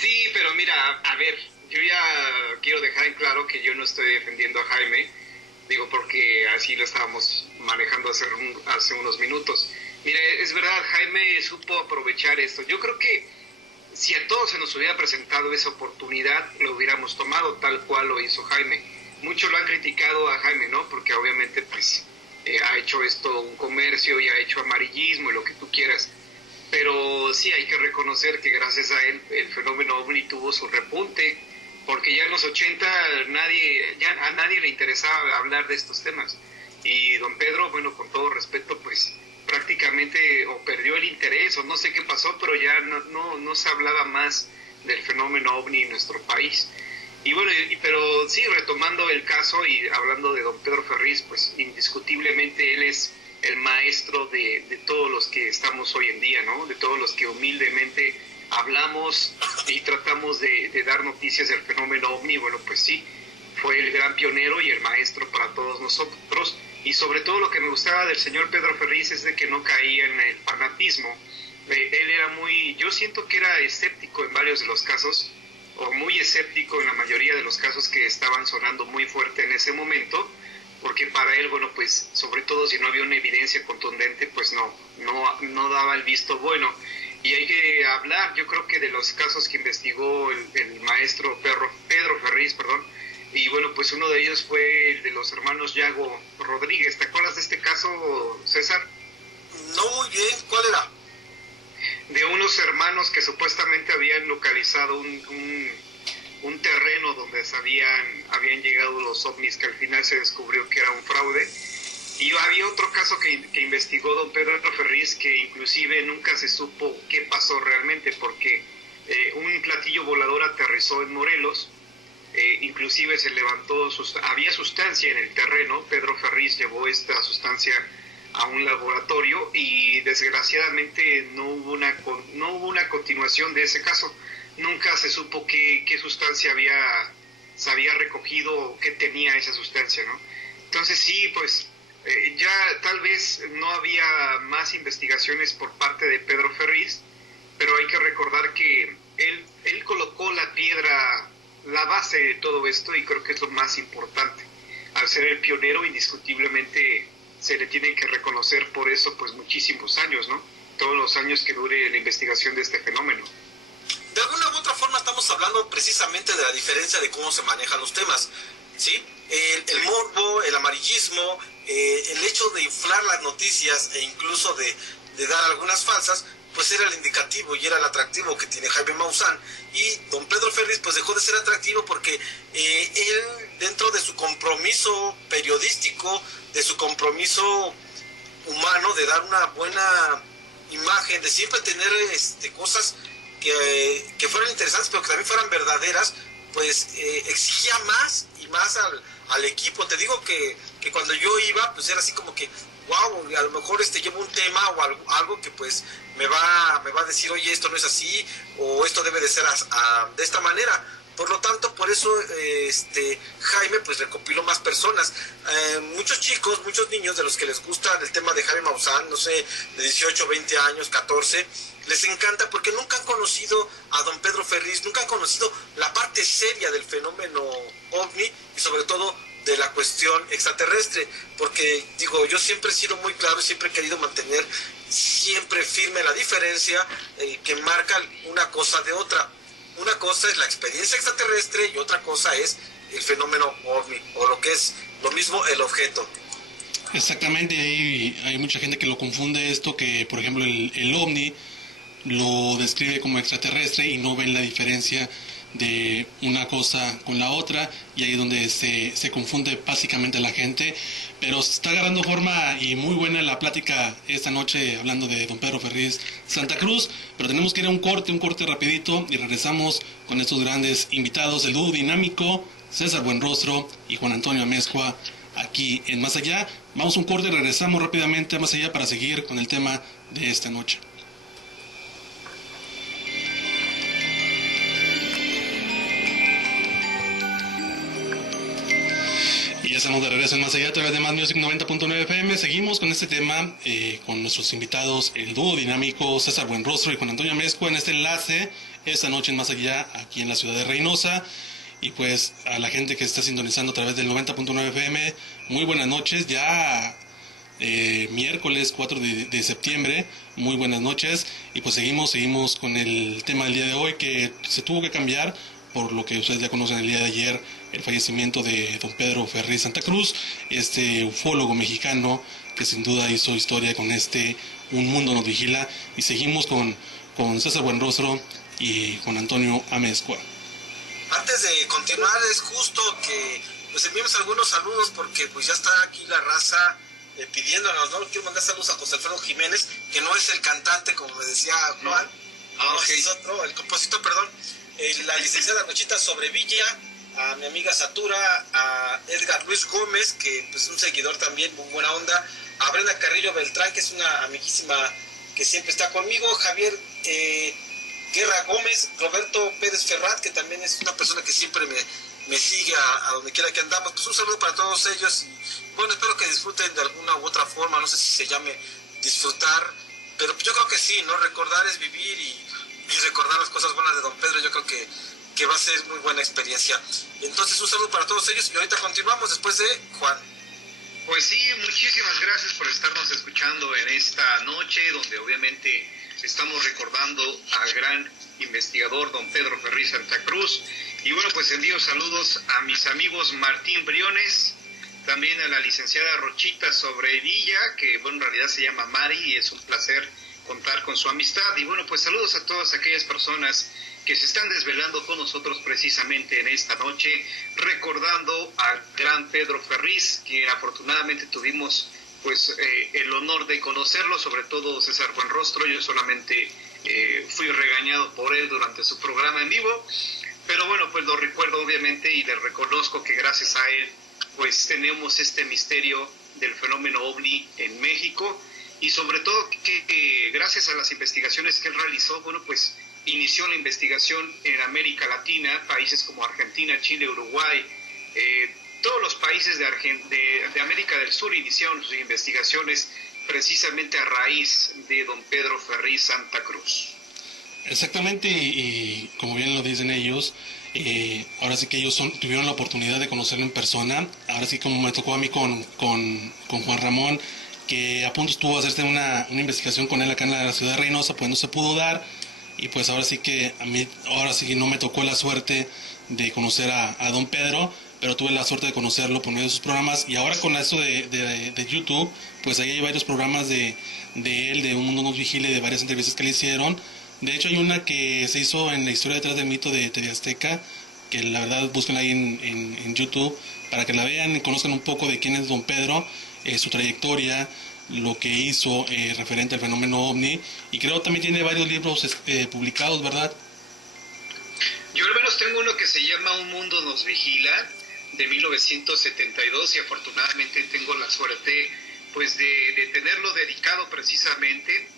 Sí, pero mira, a ver, yo ya quiero dejar en claro que yo no estoy defendiendo a Jaime, digo, porque así lo estábamos manejando hace unos minutos. Mire, es verdad, Jaime supo aprovechar esto. Yo creo que si a todos se nos hubiera presentado esa oportunidad, lo hubiéramos tomado tal cual lo hizo Jaime. Muchos lo han criticado a Jaime, ¿no? Porque obviamente pues ha hecho esto un comercio y ha hecho amarillismo y lo que tú quieras. Pero sí hay que reconocer que gracias a él el fenómeno OVNI tuvo su repunte, porque ya en los 80 a nadie le interesaba hablar de estos temas. Y don Pedro, bueno, con todo respeto, pues prácticamente o perdió el interés o no sé qué pasó, pero ya no se hablaba más del fenómeno OVNI en nuestro país. Y bueno, pero sí, retomando el caso y hablando de don Pedro Ferriz, pues indiscutiblemente él es el maestro de todos los que estamos hoy en día, ¿no? De todos los que humildemente hablamos y tratamos de dar noticias del fenómeno OVNI. Bueno, pues sí, fue el gran pionero y el maestro para todos nosotros. Y sobre todo lo que me gustaba del señor Pedro Ferriz es de que no caía en el fanatismo. Él era yo siento que era escéptico en varios de los casos, o muy escéptico en la mayoría de los casos que estaban sonando muy fuerte en ese momento, porque para él, bueno, pues sobre todo si no había una evidencia contundente, pues no daba el visto bueno. Y hay que hablar, yo creo que de los casos que investigó el maestro Pedro Ferriz, y bueno, pues uno de ellos fue el de los hermanos Yago Rodríguez. ¿Te acuerdas de este caso, César? No muy bien, ¿cuál era? De unos hermanos que supuestamente habían localizado un terreno donde habían llegado los ovnis, que al final se descubrió que era un fraude. Y había otro caso que investigó don Pedro Ferriz, que inclusive nunca se supo qué pasó realmente, porque un platillo volador aterrizó en Morelos. Inclusive se levantó, había sustancia en el terreno. Pedro Ferriz llevó esta sustancia a un laboratorio y desgraciadamente no hubo una continuación de ese caso. Nunca se supo qué sustancia se había recogido o qué tenía esa sustancia, ¿no? Entonces sí, pues ya tal vez no había más investigaciones por parte de Pedro Ferriz, pero hay que recordar que él colocó la piedra, la base de todo esto, y creo que es lo más importante. Al ser el pionero, indiscutiblemente se le tiene que reconocer por eso pues muchísimos años, ¿no? Todos los años que dure la investigación de este fenómeno. De alguna u otra forma estamos hablando precisamente de la diferencia de cómo se manejan los temas, ¿sí? El morbo, el amarillismo, el hecho de inflar las noticias e incluso de dar algunas falsas, pues era el indicativo y era el atractivo que tiene Jaime Maussan. Y don Pedro Ferriz pues dejó de ser atractivo porque él, dentro de su compromiso periodístico, de su compromiso humano, de dar una buena imagen, de siempre tener cosas que fueran interesantes pero que también fueran verdaderas, pues exigía más y más al equipo. Te digo que cuando yo iba, pues era así como que wow, a lo mejor llevo un tema o algo que pues me va a decir, oye, esto no es así, o esto debe de ser de esta manera. Por lo tanto, por eso Jaime pues recopiló más personas. Muchos chicos, muchos niños de los que les gusta el tema de Jaime Maussan, no sé, de 18, 20 años, 14, les encanta porque nunca han conocido a don Pedro Ferriz, nunca han conocido la parte seria del fenómeno OVNI y sobre todo de la cuestión extraterrestre, porque digo, yo siempre he sido muy claro, siempre he querido mantener siempre firme la diferencia que marca una cosa de otra. Una cosa es la experiencia extraterrestre y otra cosa es el fenómeno OVNI, o lo que es lo mismo, el objeto. Exactamente, hay mucha gente que lo confunde esto, que por ejemplo el OVNI lo describe como extraterrestre y no ven la diferencia de una cosa con la otra, y ahí es donde se confunde básicamente la gente. Pero se está agarrando forma y muy buena la plática esta noche hablando de don Pedro Ferriz Santa Cruz, pero tenemos que ir a un corte rapidito, y regresamos con estos grandes invitados, el dúo dinámico César Buenrostro y Juan Antonio Amezcua, aquí en Más Allá. Vamos a un corte y regresamos rápidamente a Más Allá para seguir con el tema de esta noche. Y ya estamos de regreso en Más Allá a través de Más Music 90.9 FM. Seguimos con este tema, con nuestros invitados, el dúo dinámico César Buenrostro y Juan Antonio Amezcua, en este enlace esta noche en Más Allá, aquí en la ciudad de Reynosa. Y pues a la gente que está sintonizando a través del 90.9 FM, muy buenas noches. Ya miércoles 4 de septiembre, muy buenas noches. Y pues seguimos con el tema del día de hoy, que se tuvo que cambiar por lo que ustedes ya conocen el día de ayer, el fallecimiento de don Pedro Ferriz Santa Cruz, este ufólogo mexicano que sin duda hizo historia con Un Mundo Nos Vigila. Y seguimos con César Buenrostro y Juan Antonio Amezcua. Antes de continuar, es justo que pues enviemos algunos saludos, porque pues ya está aquí la raza pidiéndonos, ¿no? Quiero mandar saludos a José Alfredo Jiménez, que no es el cantante, como me decía Juan, es otro, el compositor, perdón. La licenciada Rochita Sobrevilla, a mi amiga Satura, a Edgar Luis Gómez, que pues un seguidor también, muy buena onda, a Brenda Carrillo Beltrán, que es una amiguísima que siempre está conmigo, Javier Guerra Gómez, Roberto Pérez Ferrat, que también es una persona que siempre me sigue a donde quiera que andamos. Pues un saludo para todos ellos, y bueno, espero que disfruten de alguna u otra forma, no sé si se llame disfrutar, pero yo creo que sí, ¿no? Recordar es vivir, y recordar las cosas buenas de don Pedro, yo creo que va a ser muy buena experiencia. Entonces un saludo para todos ellos, y ahorita continuamos después de Juan. Pues sí, muchísimas gracias por estarnos escuchando en esta noche, donde obviamente estamos recordando al gran investigador don Pedro Ferriz Santa Cruz. Y bueno, pues envío saludos a mis amigos Martín Briones, también a la licenciada Rochita Sobrevilla, que bueno, en realidad se llama Mari, y es un placer contar con su amistad. Y bueno, pues saludos a todas aquellas personas que se están desvelando con nosotros precisamente en esta noche, recordando al gran Pedro Ferriz, que afortunadamente tuvimos pues el honor de conocerlo, sobre todo César Buenrostro. Yo solamente fui regañado por él durante su programa en vivo, pero bueno, pues lo recuerdo obviamente, y le reconozco que gracias a él pues tenemos este misterio del fenómeno OVNI en México, y sobre todo que gracias a las investigaciones que él realizó, bueno, pues inició la investigación en América Latina, países como Argentina, Chile, Uruguay, todos los países de América del Sur iniciaron sus investigaciones precisamente a raíz de don Pedro Ferriz Santa Cruz. Exactamente, y como bien lo dicen ellos, ahora sí que ellos tuvieron la oportunidad de conocerlo en persona. Ahora sí, como me tocó a mí con Juan Ramón, que a punto estuvo a hacerse una investigación con él acá en la ciudad de Reynosa, pues no se pudo dar. Y pues ahora sí que a mí, ahora sí que no me tocó la suerte de conocer a don Pedro, pero tuve la suerte de conocerlo por medio de sus programas. Y ahora con esto de YouTube, pues ahí hay varios programas de él, de Un Mundo Nos Vigile, de varias entrevistas que le hicieron. De hecho hay una que se hizo en la historia detrás del mito de TV Azteca, que la verdad búsquenla ahí en YouTube para que la vean y conozcan un poco de quién es don Pedro, su trayectoria, lo que hizo referente al fenómeno OVNI, y creo también tiene varios libros publicados, ¿verdad? Yo al menos tengo uno que se llama Un Mundo Nos Vigila, de 1972, y afortunadamente tengo la suerte pues de tenerlo dedicado precisamente,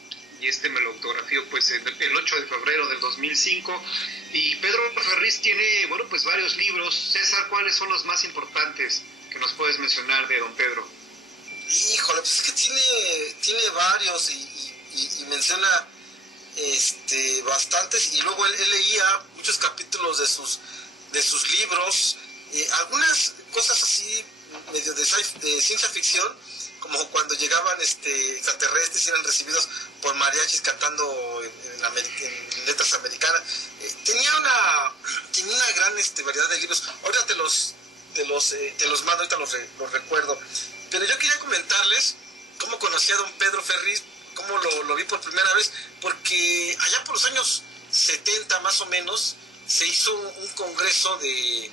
y me lo autografió pues el 8 de febrero del 2005, y Pedro Ferriz tiene, bueno, pues varios libros. César, ¿cuáles son los más importantes que nos puedes mencionar de don Pedro? Híjole, pues es que tiene varios, y menciona bastantes, y luego él leía muchos capítulos de sus libros, algunas cosas así medio de ciencia ficción, como cuando llegaban extraterrestres y eran recibidos por mariachis cantando en letras americanas. Tenía una gran variedad de libros. Ahorita te los mando, ahorita los recuerdo. Pero yo quería comentarles cómo conocí a don Pedro Ferriz, cómo lo vi por primera vez, porque allá por los años 70 más o menos, se hizo un congreso de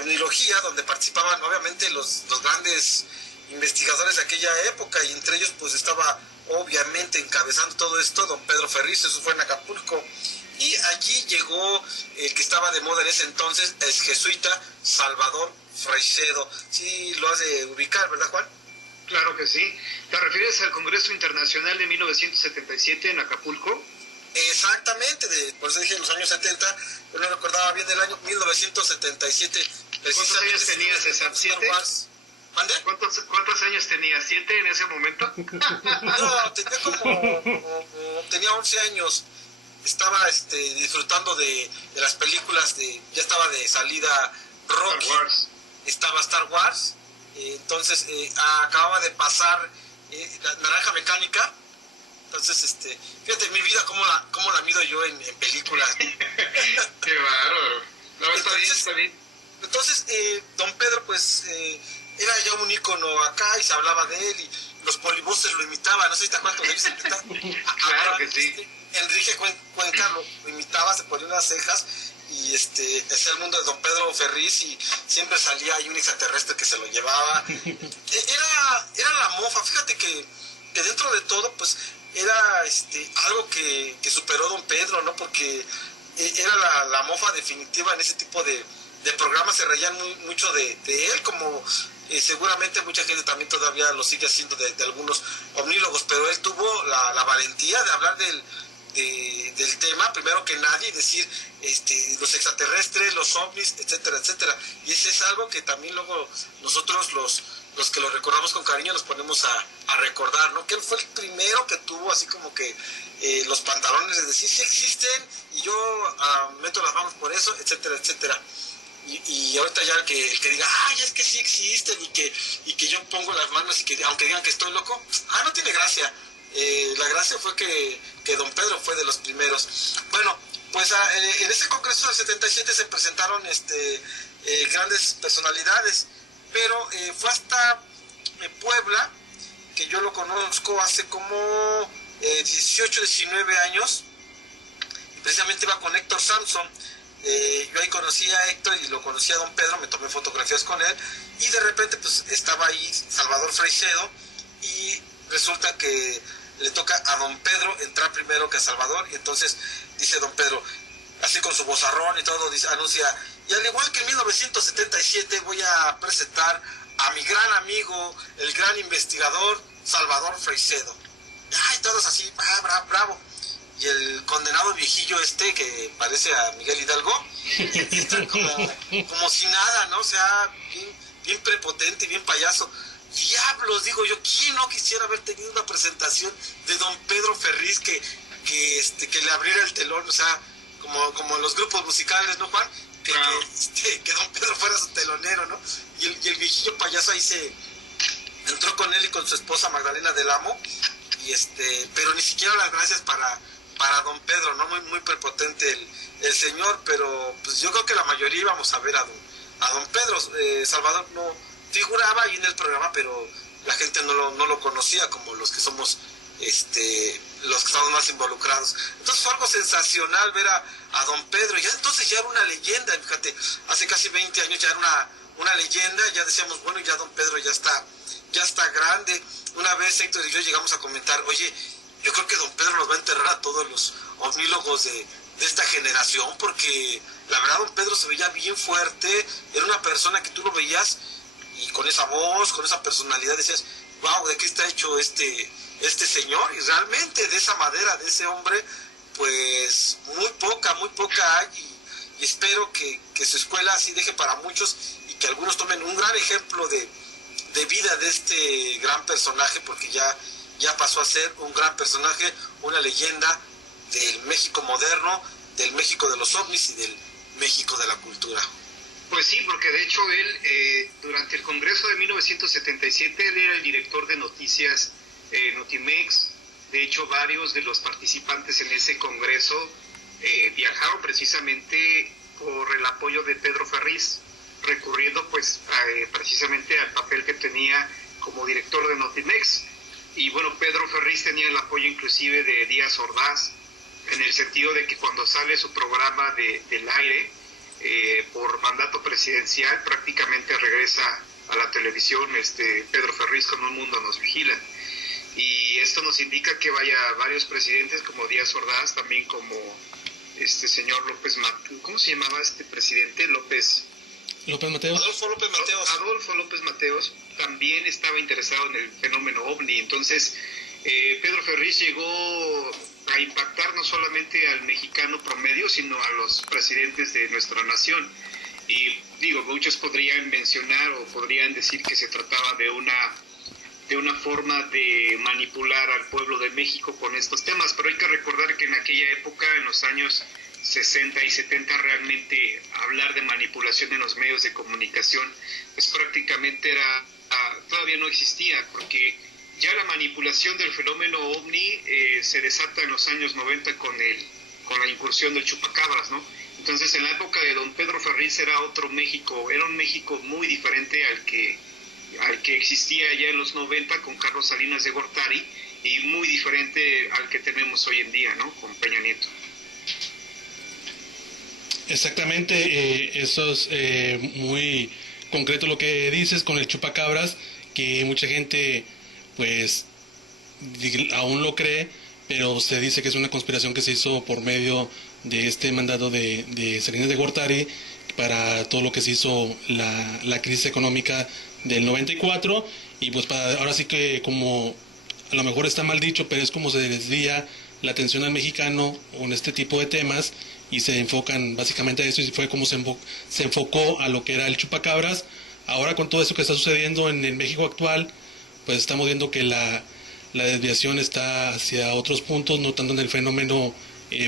ovnilogía, donde participaban obviamente los grandes investigadores de aquella época, y entre ellos pues estaba obviamente encabezando todo esto don Pedro Ferriz. Eso fue en Acapulco, y allí llegó el que estaba de moda en ese entonces, el jesuita Salvador Freixedo. Sí lo has de ubicar, ¿verdad, Juan? Claro que sí. ¿Te refieres al Congreso Internacional de 1977 en Acapulco? Exactamente, por eso dije en los años 70, yo no recordaba bien del año 1977. ¿Cuántos años tenías, César? ¿7? ¿Mande? ¿Cuántos años tenías? ¿7 en ese momento? No, tenía 11 años. Estaba disfrutando de las películas, ya estaba de salida Rocky, Star Wars. Estaba Star Wars, entonces acababa de pasar la Naranja Mecánica. Entonces, fíjate mi vida cómo la mido yo en películas. Qué bárbaro. No, está bien. Entonces, don Pedro, pues, era ya un ícono acá, y se hablaba de él, y los polibuses lo imitaban. No sé si te acuerdas cuando él se Claro que sí. Enrique Cuenca lo imitaba, se ponía unas cejas, y hacía el mundo de don Pedro Ferriz, y siempre salía ahí un extraterrestre que se lo llevaba. Era la mofa. Fíjate que dentro de todo, pues, era algo que superó don Pedro, ¿no? Porque era la mofa definitiva en ese tipo de programas. Se reían mucho de él, como seguramente mucha gente también todavía lo sigue haciendo de algunos omnívogos, pero él tuvo la valentía de hablar del tema primero que nadie, y decir los extraterrestres, los ovnis, etcétera, etcétera. Y ese es algo que también luego nosotros los que lo recordamos con cariño nos ponemos a recordar, ¿no? Que él fue el primero que tuvo así como que los pantalones de decir sí existen, y yo meto las manos por eso, etcétera, etcétera. Y ahorita ya el que diga, ay, es que sí existen, y que yo pongo las manos, y que aunque digan que estoy loco, no tiene gracia. La gracia fue que don Pedro fue de los primeros. Bueno, pues en ese congreso del 77 se presentaron grandes personalidades, pero fue hasta Puebla, que yo lo conozco hace como 18, 19 años. Precisamente iba con Héctor Samson. Yo ahí conocí a Héctor y lo conocí a don Pedro, me tomé fotografías con él, y de repente pues estaba ahí Salvador Freixedo, y resulta que le toca a don Pedro entrar primero que a Salvador, y entonces dice don Pedro, así con su vozarrón y todo, anuncia, y al igual que en 1977 voy a presentar a mi gran amigo, el gran investigador Salvador Freixedo. Ay, todos así, bravo. Y el condenado viejillo que parece a Miguel Hidalgo, está como si nada, ¿no? O sea, bien prepotente, bien payaso. Diablos, digo yo, ¿quién no quisiera haber tenido una presentación de don Pedro Ferriz que le abriera el telón? O sea, como los grupos musicales, ¿no, Juan? Que don Pedro fuera su telonero, ¿no? Y el viejillo payaso ahí se entró con él y con su esposa Magdalena del Amo, pero ni siquiera las gracias para don Pedro, ¿no? Muy prepotente el señor, pero pues yo creo que la mayoría íbamos a ver a don Pedro. Salvador no figuraba ahí en el programa, pero la gente no lo conocía como los que somos los que estamos más involucrados. Entonces fue algo sensacional ver a don Pedro. Ya entonces ya era una leyenda, fíjate, hace casi 20 años ya era una leyenda. Ya decíamos, bueno, ya don Pedro ya está grande. Una vez Héctor y yo llegamos a comentar, oye, yo creo que don Pedro nos va a enterrar a todos los omnílogos de esta generación, porque la verdad don Pedro se veía bien fuerte, era una persona que tú lo veías y con esa voz, con esa personalidad decías, wow, ¿de qué está hecho este señor? Y realmente de esa madera, de ese hombre, pues muy poca hay, y espero que su escuela así deje para muchos, y que algunos tomen un gran ejemplo de vida de este gran personaje, porque ya pasó a ser un gran personaje, una leyenda del México moderno, del México de los ovnis y del México de la cultura. Pues sí, porque de hecho él, durante el Congreso de 1977, él era el director de noticias Notimex. De hecho, varios de los participantes en ese Congreso viajaron precisamente por el apoyo de Pedro Ferriz, recurriendo pues precisamente al papel que tenía como director de Notimex. Y bueno, Pedro Ferriz tenía el apoyo inclusive de Díaz Ordaz, en el sentido de que cuando sale su programa del aire por mandato presidencial, prácticamente regresa a la televisión Pedro Ferriz con Un Mundo Nos Vigila. Y esto nos indica que vaya varios presidentes como Díaz Ordaz, también como señor López Mateos. ¿Cómo se llamaba este presidente? López Mateos. Adolfo López Mateos también estaba interesado en el fenómeno OVNI. Entonces, Pedro Ferriz llegó a impactar no solamente al mexicano promedio, sino a los presidentes de nuestra nación. Y digo, muchos podrían mencionar o podrían decir que se trataba de una forma de manipular al pueblo de México con estos temas, pero hay que recordar que en aquella época, en los años 60 y 70, realmente hablar de manipulación en los medios de comunicación pues prácticamente todavía no existía, porque ya la manipulación del fenómeno OVNI se desata en los años 90 con la incursión del chupacabras, ¿no? Entonces, en la época de don Pedro Ferriz era otro México, era un México muy diferente al que existía ya en los 90 con Carlos Salinas de Gortari, y muy diferente al que tenemos hoy en día, ¿no? Con Peña Nieto. Exactamente, eso es muy concreto lo que dices con el chupacabras, que mucha gente pues aún lo cree, pero se dice que es una conspiración que se hizo por medio de este mandato de Salinas de Gortari para todo lo que se hizo la crisis económica del 94, y pues ahora sí que, como a lo mejor está mal dicho, pero es como se desvía la atención al mexicano con este tipo de temas y se enfocan básicamente a eso, y fue como se enfocó a lo que era el chupacabras. Ahora, con todo eso que está sucediendo en el México actual, pues estamos viendo que la desviación está hacia otros puntos, no tanto en el fenómeno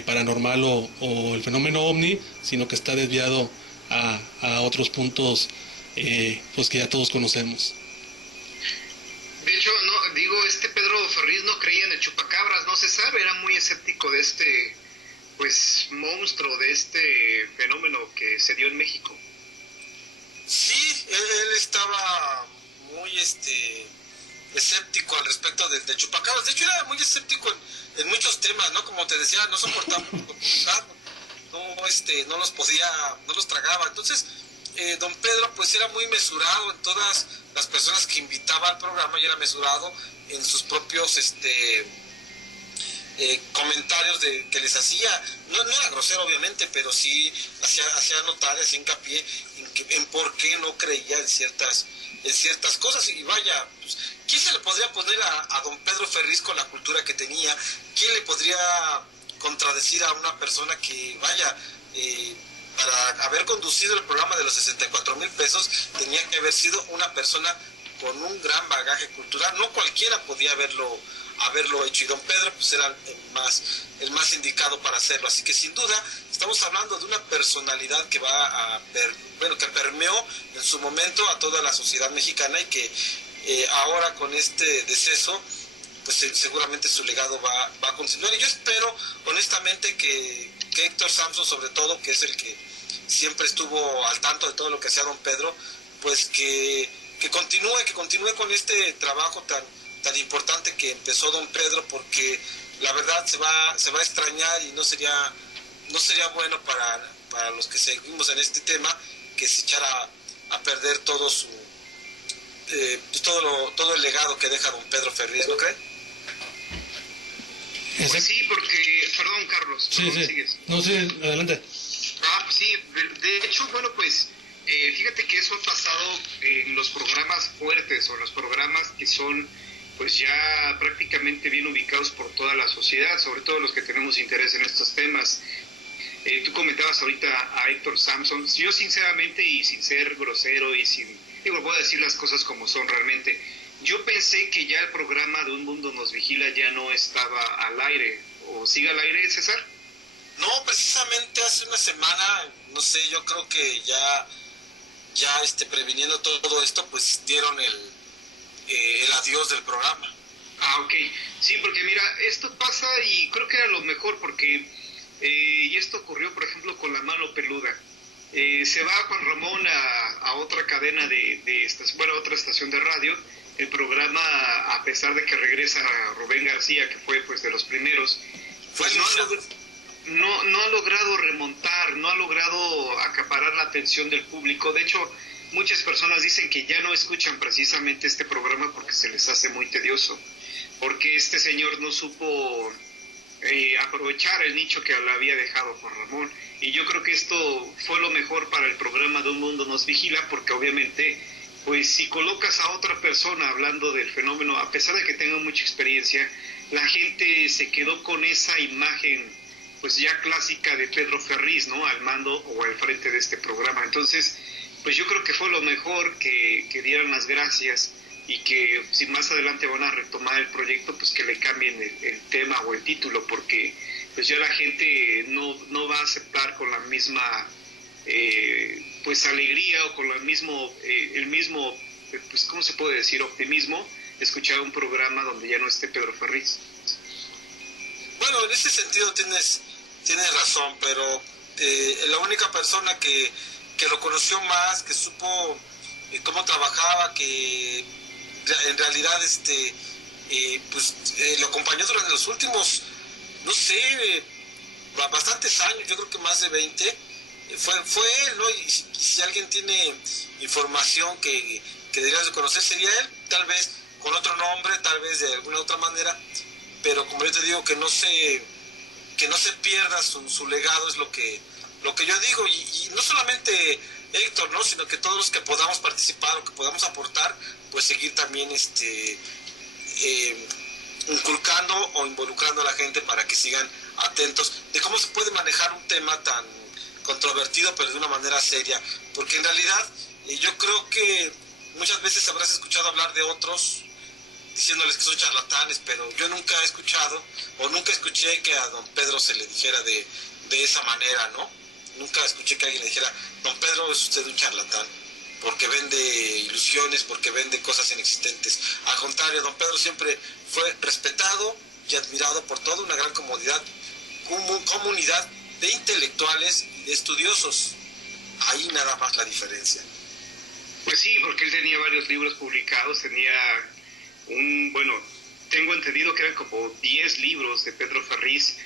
paranormal o el fenómeno OVNI, sino que está desviado a otros puntos pues que ya todos conocemos. De hecho, no digo, Pedro Ferriz no creía en el chupacabras, no se sabe, era muy escéptico de pues monstruo, de este fenómeno que se dio en México. Sí, él estaba muy escéptico al respecto del chupacabras. De hecho, era muy escéptico en muchos temas, ¿no? Como te decía, no soportaba no los tragaba. Entonces, don Pedro pues era muy mesurado en todas las personas que invitaba al programa, y era mesurado en sus propios comentarios que les hacía. No era grosero, obviamente, pero sí hacía notar, hacía hincapié en por qué no creía en ciertas cosas. Y vaya, pues, ¿quién se le podría poner a don Pedro Ferriz con la cultura que tenía? ¿Quién le podría contradecir a una persona que, vaya, para haber conducido el programa de los 64,000 pesos, tenía que haber sido una persona con un gran bagaje cultural? No cualquiera podía haberlo hecho, y don Pedro pues era el más indicado para hacerlo. Así que sin duda estamos hablando de una personalidad que que permeó en su momento a toda la sociedad mexicana, y que ahora con este deceso pues seguramente su legado va a continuar. Y yo espero honestamente que Héctor Samson, sobre todo, que es el que siempre estuvo al tanto de todo lo que hacía don Pedro, pues que continúe con este trabajo tan importante que empezó don Pedro, porque la verdad se va a extrañar, y no sería bueno para los que seguimos en este tema que se echara a perder todo todo el legado que deja don Pedro Ferriz, ¿no cree? Pues sí, porque, perdón Carlos, sí. ¿sigues? No, sí, adelante. Pues sí, de hecho, bueno, pues fíjate que eso ha pasado en los programas fuertes, o en los programas que son pues ya prácticamente bien ubicados por toda la sociedad, sobre todo los que tenemos interés en estos temas. Tú comentabas ahorita a Héctor Samson. Yo sinceramente, y sin ser grosero, voy a decir las cosas como son realmente, yo pensé que ya el programa de Un Mundo Nos Vigila ya no estaba al aire. ¿O sigue al aire, César? No, precisamente hace una semana, no sé, yo creo que ya previniendo todo esto, pues dieron el adiós del programa. Ok. Sí, porque mira, esto pasa, y creo que era lo mejor, porque y esto ocurrió, por ejemplo, con La Mano Peluda. Se va Juan Ramón a otra cadena a otra estación de radio. El programa, a pesar de que regresa Rubén García, que fue pues de los primeros, pues no ha logrado remontar, no ha logrado acaparar la atención del público. De hecho, muchas personas dicen que ya no escuchan precisamente este programa porque se les hace muy tedioso, porque este señor no supo aprovechar el nicho que le había dejado Juan Ramón. Y yo creo que esto fue lo mejor para el programa de Un Mundo Nos Vigila, porque obviamente, pues si colocas a otra persona hablando del fenómeno, a pesar de que tenga mucha experiencia, la gente se quedó con esa imagen pues ya clásica de Pedro Ferriz, ¿no? Al mando o al frente de este programa. Entonces, pues yo creo que fue lo mejor que dieran las gracias, y que si más adelante van a retomar el proyecto, pues que le cambien el tema o el título, porque pues ya la gente no va a aceptar con la misma pues alegría o con el mismo pues ¿cómo se puede decir? Optimismo, escuchar un programa donde ya no esté Pedro Ferriz. Bueno, en ese sentido tienes razón, pero la única persona que lo conoció más, que supo cómo trabajaba, que en realidad lo acompañó durante los últimos, no sé, bastantes años, yo creo que más de 20, fue él, ¿no? Y si alguien tiene información que deberías de conocer, sería él, tal vez con otro nombre, tal vez de alguna otra manera, pero como yo te digo, que no se pierda su legado, es lo que yo digo, y no solamente Héctor, ¿no? Sino que todos los que podamos participar o que podamos aportar, pues seguir también inculcando o involucrando a la gente para que sigan atentos de cómo se puede manejar un tema tan controvertido, pero de una manera seria, porque en realidad yo creo que muchas veces habrás escuchado hablar de otros diciéndoles que son charlatanes, pero yo nunca he escuchado o nunca escuché que a don Pedro se le dijera de esa manera, ¿no? Nunca escuché que alguien le dijera: don Pedro, es usted un charlatán, porque vende ilusiones, porque vende cosas inexistentes. Al contrario, don Pedro siempre fue respetado y admirado por toda una gran comunidad de intelectuales y de estudiosos. Ahí nada más la diferencia. Pues sí, porque él tenía varios libros publicados, tengo entendido que eran como 10 libros de Pedro Ferriz,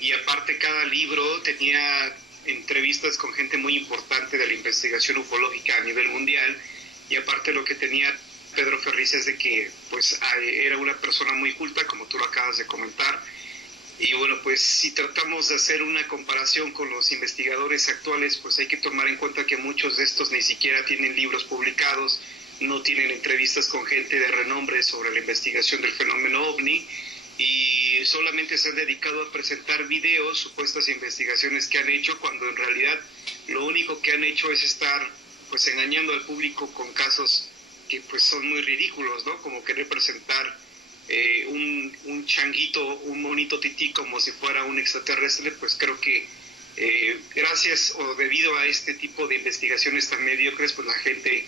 y aparte cada libro tenía entrevistas con gente muy importante de la investigación ufológica a nivel mundial, y aparte lo que tenía Pedro Ferriz es de que pues era una persona muy culta, como tú lo acabas de comentar. Y bueno, pues si tratamos de hacer una comparación con los investigadores actuales, pues hay que tomar en cuenta que muchos de estos ni siquiera tienen libros publicados, no tienen entrevistas con gente de renombre sobre la investigación del fenómeno OVNI, y solamente se han dedicado a presentar videos, supuestas investigaciones que han hecho, cuando en realidad lo único que han hecho es estar pues engañando al público con casos que pues son muy ridículos, ¿no? Como querer presentar un changuito, un monito tití como si fuera un extraterrestre. Pues creo que gracias o debido a este tipo de investigaciones tan mediocres, pues la gente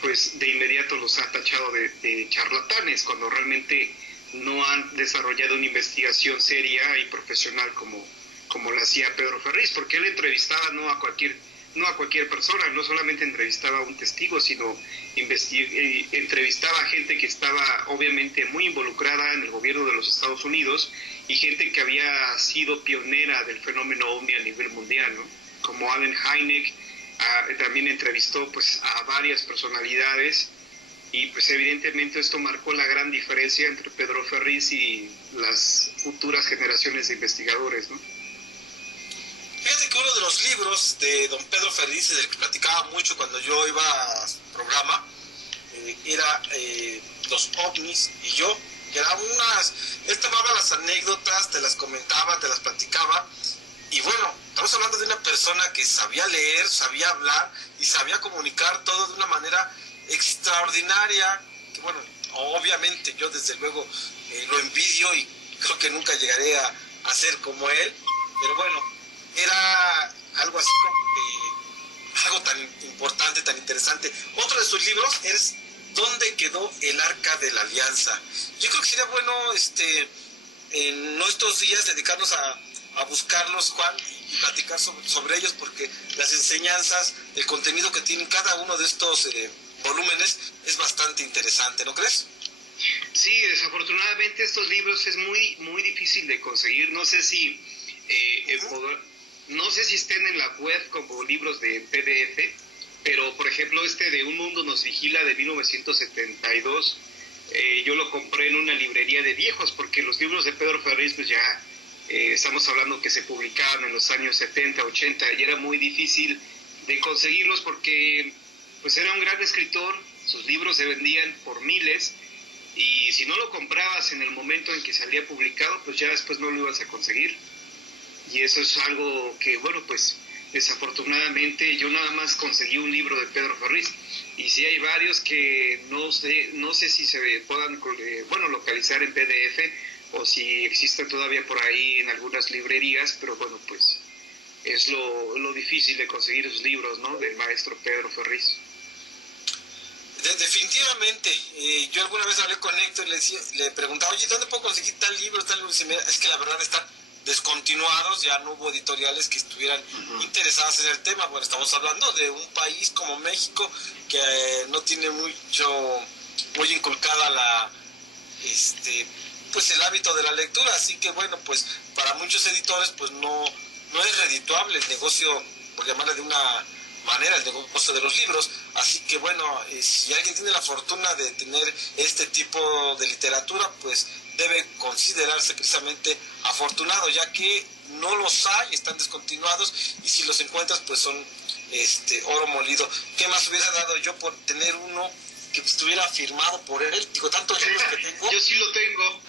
pues de inmediato los ha tachado de charlatanes, cuando realmente no han desarrollado una investigación seria y profesional como lo hacía Pedro Ferriz, porque él entrevistaba no a cualquier persona, no solamente entrevistaba a un testigo, sino entrevistaba a gente que estaba obviamente muy involucrada en el gobierno de los Estados Unidos, y gente que había sido pionera del fenómeno OVNI a nivel mundial, ¿no? Como Allen Hynek. También entrevistó pues a varias personalidades, y pues evidentemente esto marcó la gran diferencia entre Pedro Ferriz y las futuras generaciones de investigadores, ¿no? Fíjate que uno de los libros de don Pedro Ferriz, del que platicaba mucho cuando yo iba a su programa, era Los OVNIs y yo, que era él tomaba las anécdotas, te las comentaba, te las platicaba, y bueno, estamos hablando de una persona que sabía leer, sabía hablar y sabía comunicar todo de una manera extraordinaria, que bueno, obviamente yo desde luego lo envidio y creo que nunca llegaré a ser como él, pero bueno, era algo así como algo tan importante, tan interesante. Otro de sus libros es ¿Dónde quedó el Arca de la Alianza? Yo creo que sería bueno en estos días dedicarnos a buscarlos, Juan, y platicar sobre ellos, porque las enseñanzas, el contenido que tienen cada uno de estos volúmenes es bastante interesante, ¿no crees? Sí, desafortunadamente estos libros es muy, muy difícil de conseguir. No sé si no sé si estén en la web como libros de PDF, pero por ejemplo de Un Mundo Nos Vigila de 1972, yo lo compré en una librería de viejos, porque los libros de Pedro Ferriz pues ya estamos hablando que se publicaban en los años 70, 80, y era muy difícil de conseguirlos porque pues era un gran escritor, sus libros se vendían por miles, y si no lo comprabas en el momento en que salía publicado, pues ya después no lo ibas a conseguir. Y eso es algo que, bueno, pues desafortunadamente yo nada más conseguí un libro de Pedro Ferriz, y sí hay varios que no sé si se puedan localizar en PDF o si existen todavía por ahí en algunas librerías, pero bueno, pues es lo difícil de conseguir esos libros, ¿no?, del maestro Pedro Ferriz. Definitivamente, yo alguna vez hablé con Héctor y le preguntaba, oye, ¿dónde puedo conseguir tal libro? Y dice, mira, es que la verdad están descontinuados, ya no hubo editoriales que estuvieran interesadas en el tema. Bueno, estamos hablando de un país como México que no tiene muy inculcada pues el hábito de la lectura, así que bueno, pues para muchos editores pues no es redituable el negocio, por llamarle de una manera, el negocio de los libros. Así que bueno, si alguien tiene la fortuna de tener este tipo de literatura, pues debe considerarse precisamente afortunado, ya que no los hay, están descontinuados, y si los encuentras pues son oro molido. ¿Qué más hubiera dado yo por tener uno que estuviera firmado por él? Digo, tantos libros que tengo. Yo sí lo tengo.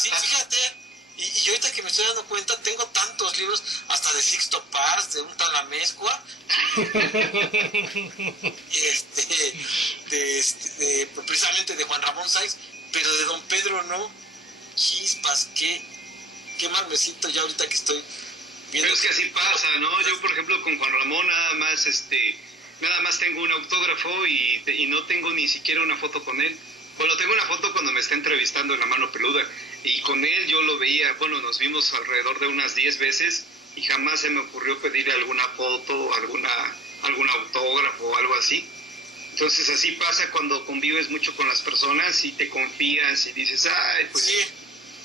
Sí, fíjate. Y ahorita que me estoy dando cuenta, tengo tantos libros, hasta de Sixto Paz, de un tal Amezcua, precisamente de Juan Ramón Sáenz, pero de Don Pedro no. Chispas, qué mal me siento ya ahorita que estoy viendo. Pero es que así pasa, ¿no? Yo, por ejemplo, con Juan Ramón nada más tengo un autógrafo y no tengo ni siquiera una foto con él. Bueno, tengo una foto cuando me está entrevistando en La Mano Peluda, y con él yo lo veía, bueno, nos vimos alrededor de unas 10 veces y jamás se me ocurrió pedirle alguna foto, algún autógrafo o algo así. Entonces así pasa cuando convives mucho con las personas y te confías y dices, ay, pues sí,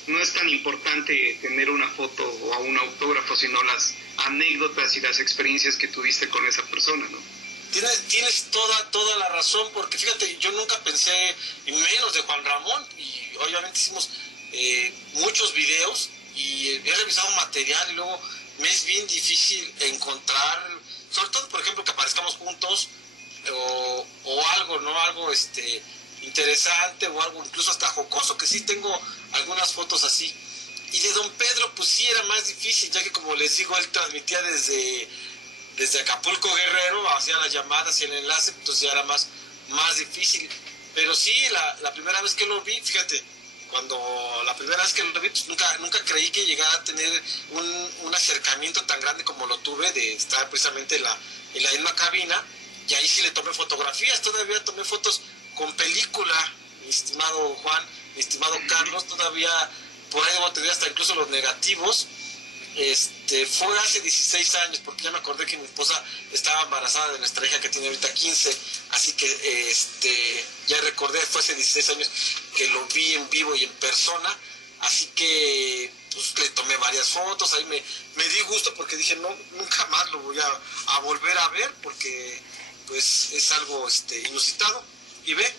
no es tan importante tener una foto o un autógrafo, sino las anécdotas y las experiencias que tuviste con esa persona, ¿no? Tienes toda la razón, porque fíjate, yo nunca pensé en menos de Juan Ramón, y obviamente hicimos muchos videos y he revisado material, y luego me es bien difícil encontrar, sobre todo por ejemplo que aparezcamos juntos o algo, ¿no? Algo interesante o algo incluso hasta jocoso, que sí tengo algunas fotos así. Y de Don Pedro pues sí era más difícil, ya que como les digo, él transmitía desde Acapulco, Guerrero, hacía las llamadas y el enlace, entonces ya era más difícil. Pero sí, la primera vez que lo vi, fíjate, la primera vez que lo vi, pues nunca creí que llegara a tener un acercamiento tan grande como lo tuve, de estar precisamente en la misma cabina, y ahí sí le tomé fotografías, todavía tomé fotos con película, mi estimado Juan, mi estimado Carlos, todavía por ahí debo tener hasta incluso los negativos. Fue hace 16 años, porque ya me acordé que mi esposa estaba embarazada de nuestra hija que tiene ahorita 15, así que ya recordé, fue hace 16 años que lo vi en vivo y en persona, así que pues le tomé varias fotos, ahí me di gusto porque dije, no, nunca más lo voy a volver a ver, porque pues es algo inusitado. Y ve,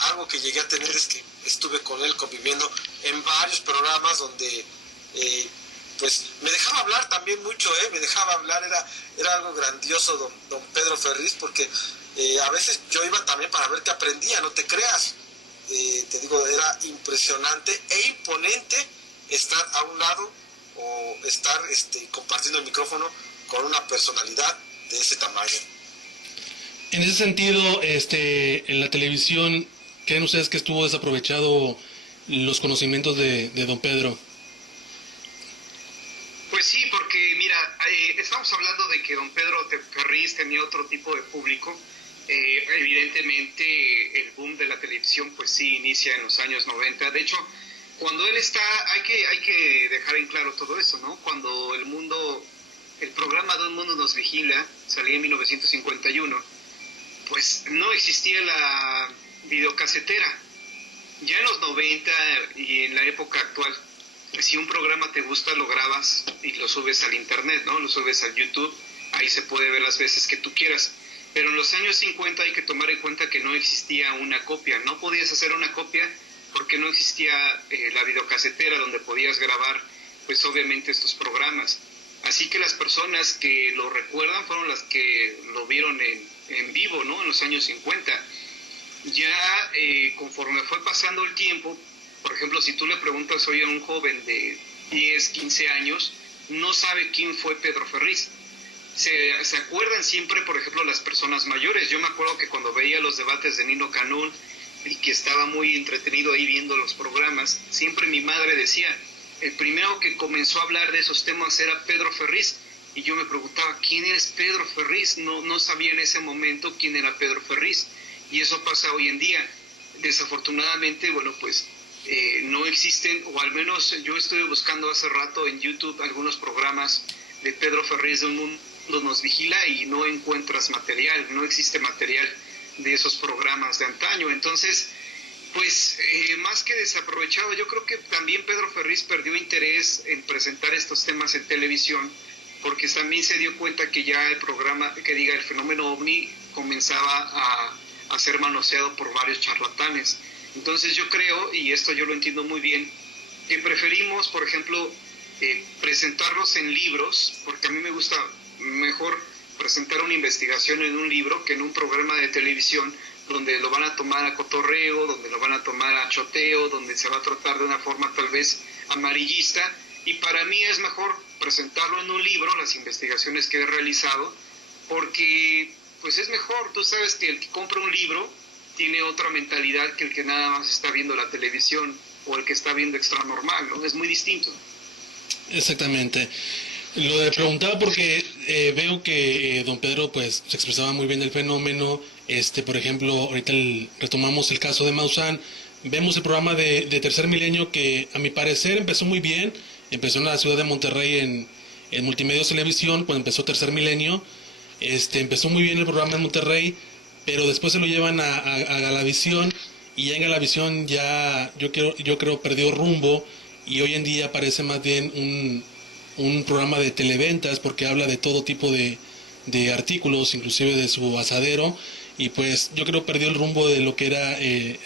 algo que llegué a tener es que estuve con él conviviendo en varios programas donde pues me dejaba hablar también mucho, me dejaba hablar, era algo grandioso don Pedro Ferriz, porque a veces yo iba también para ver qué aprendía, no te creas, te digo, era impresionante e imponente estar a un lado o estar compartiendo el micrófono con una personalidad de ese tamaño. En ese sentido, en la televisión, ¿creen ustedes que estuvo desaprovechado los conocimientos de don Pedro? Pues sí, porque mira, estamos hablando de que don Pedro Ferriz tenía otro tipo de público. Evidentemente el boom de la televisión pues sí inicia en los años 90. De hecho, cuando él está, hay que dejar en claro todo eso, ¿no? Cuando el programa de Un Mundo Nos Vigila salía en 1951, pues no existía la videocasetera. Ya en los 90 y en la época actual, Si un programa te gusta, lo grabas y lo subes al internet, ¿no? Lo subes al YouTube, ahí se puede ver las veces que tú quieras. Pero en los años 50 hay que tomar en cuenta que no existía una copia, no podías hacer una copia porque no existía la videocasetera donde podías grabar, pues obviamente estos programas. Así que las personas que lo recuerdan fueron las que lo vieron en vivo, ¿no? En los años 50. Ya conforme fue pasando el tiempo, por ejemplo, si tú le preguntas hoy a un joven de 10, 15 años, no sabe quién fue Pedro Ferriz. Se acuerdan siempre, por ejemplo, las personas mayores. Yo me acuerdo que cuando veía los debates de Nino Canún y que estaba muy entretenido ahí viendo los programas, siempre mi madre decía, el primero que comenzó a hablar de esos temas era Pedro Ferriz. Y yo me preguntaba, ¿quién es Pedro Ferriz? No sabía en ese momento quién era Pedro Ferriz. Y eso pasa hoy en día. Desafortunadamente, bueno, pues no existen, o al menos yo estuve buscando hace rato en YouTube algunos programas de Pedro Ferriz de Un Mundo Nos Vigila y no encuentras material, no existe material de esos programas de antaño. Entonces, pues más que desaprovechado, yo creo que también Pedro Ferriz perdió interés en presentar estos temas en televisión, porque también se dio cuenta que ya el programa, el fenómeno OVNI comenzaba a ser manoseado por varios charlatanes. Entonces yo creo, y esto yo lo entiendo muy bien, que preferimos, por ejemplo, presentarlos en libros, porque a mí me gusta mejor presentar una investigación en un libro que en un programa de televisión donde lo van a tomar a cotorreo, donde lo van a tomar a choteo, donde se va a tratar de una forma tal vez amarillista, y para mí es mejor presentarlo en un libro, las investigaciones que he realizado, porque pues es mejor. Tú sabes que el que compra un libro tiene otra mentalidad que el que nada más está viendo la televisión o el que está viendo Extra Normal, ¿no? Es muy distinto. Exactamente. Lo de preguntaba porque veo que don Pedro pues se expresaba muy bien del fenómeno. Por ejemplo, ahorita retomamos el caso de Maussan. Vemos el programa de Tercer Milenio que a mi parecer empezó muy bien. Empezó en la ciudad de Monterrey en Multimedios Televisión cuando empezó Tercer Milenio. Empezó muy bien el programa en Monterrey, pero después se lo llevan a Galavisión y ya en Galavisión ya yo creo perdió rumbo y hoy en día parece más bien un programa de televentas porque habla de todo tipo de artículos, inclusive de su asadero, y pues yo creo perdió el rumbo de lo que era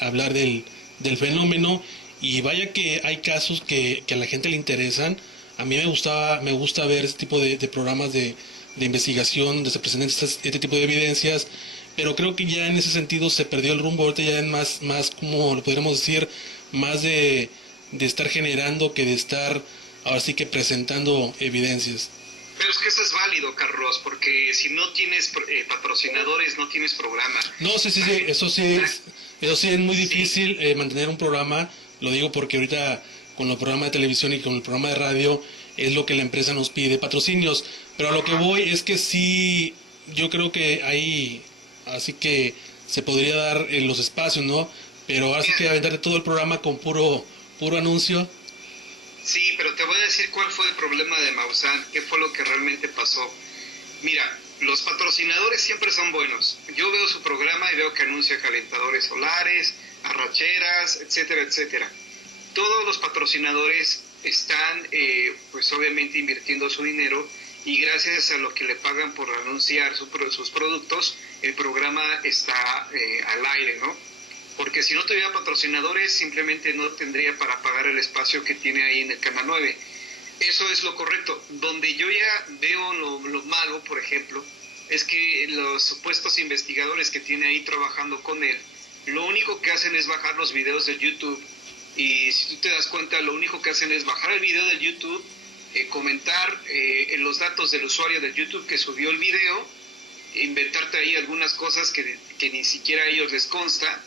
hablar del fenómeno. Y vaya que hay casos que a la gente le interesan. A mí me gusta ver este tipo de programas de investigación donde se presentan este tipo de evidencias, pero creo que ya en ese sentido se perdió el rumbo. Ahorita ya es más como lo podríamos decir, más de estar generando que de estar ahora sí que presentando evidencias. Pero es que eso es válido, Carlos, porque si no tienes patrocinadores, no tienes programa. No, sí, eso sí es muy difícil mantener un programa. Lo digo porque ahorita con el programa de televisión y con el programa de radio es lo que la empresa nos pide, patrocinios. Pero a lo que voy es que sí, yo creo que ahí, así que se podría dar los espacios, ¿no? Pero ahora sí que aventar todo el programa con puro anuncio. Sí, pero te voy a decir cuál fue el problema de Maussan, qué fue lo que realmente pasó. Mira, los patrocinadores siempre son buenos. Yo veo su programa y veo que anuncia calentadores solares, arracheras, etcétera, etcétera. Todos los patrocinadores están, pues obviamente invirtiendo su dinero y gracias a lo que le pagan por anunciar sus productos, el programa está al aire, ¿no? Porque si no tuviera patrocinadores, simplemente no tendría para pagar el espacio que tiene ahí en el Canal 9. Eso es lo correcto. Donde yo ya veo lo malo, por ejemplo, es que los supuestos investigadores que tiene ahí trabajando con él, lo único que hacen es bajar los videos de YouTube. Y si tú te das cuenta, lo único que hacen es bajar el video de YouTube, comentar los datos del usuario de YouTube que subió el video, inventarte ahí algunas cosas que ni siquiera a ellos les consta,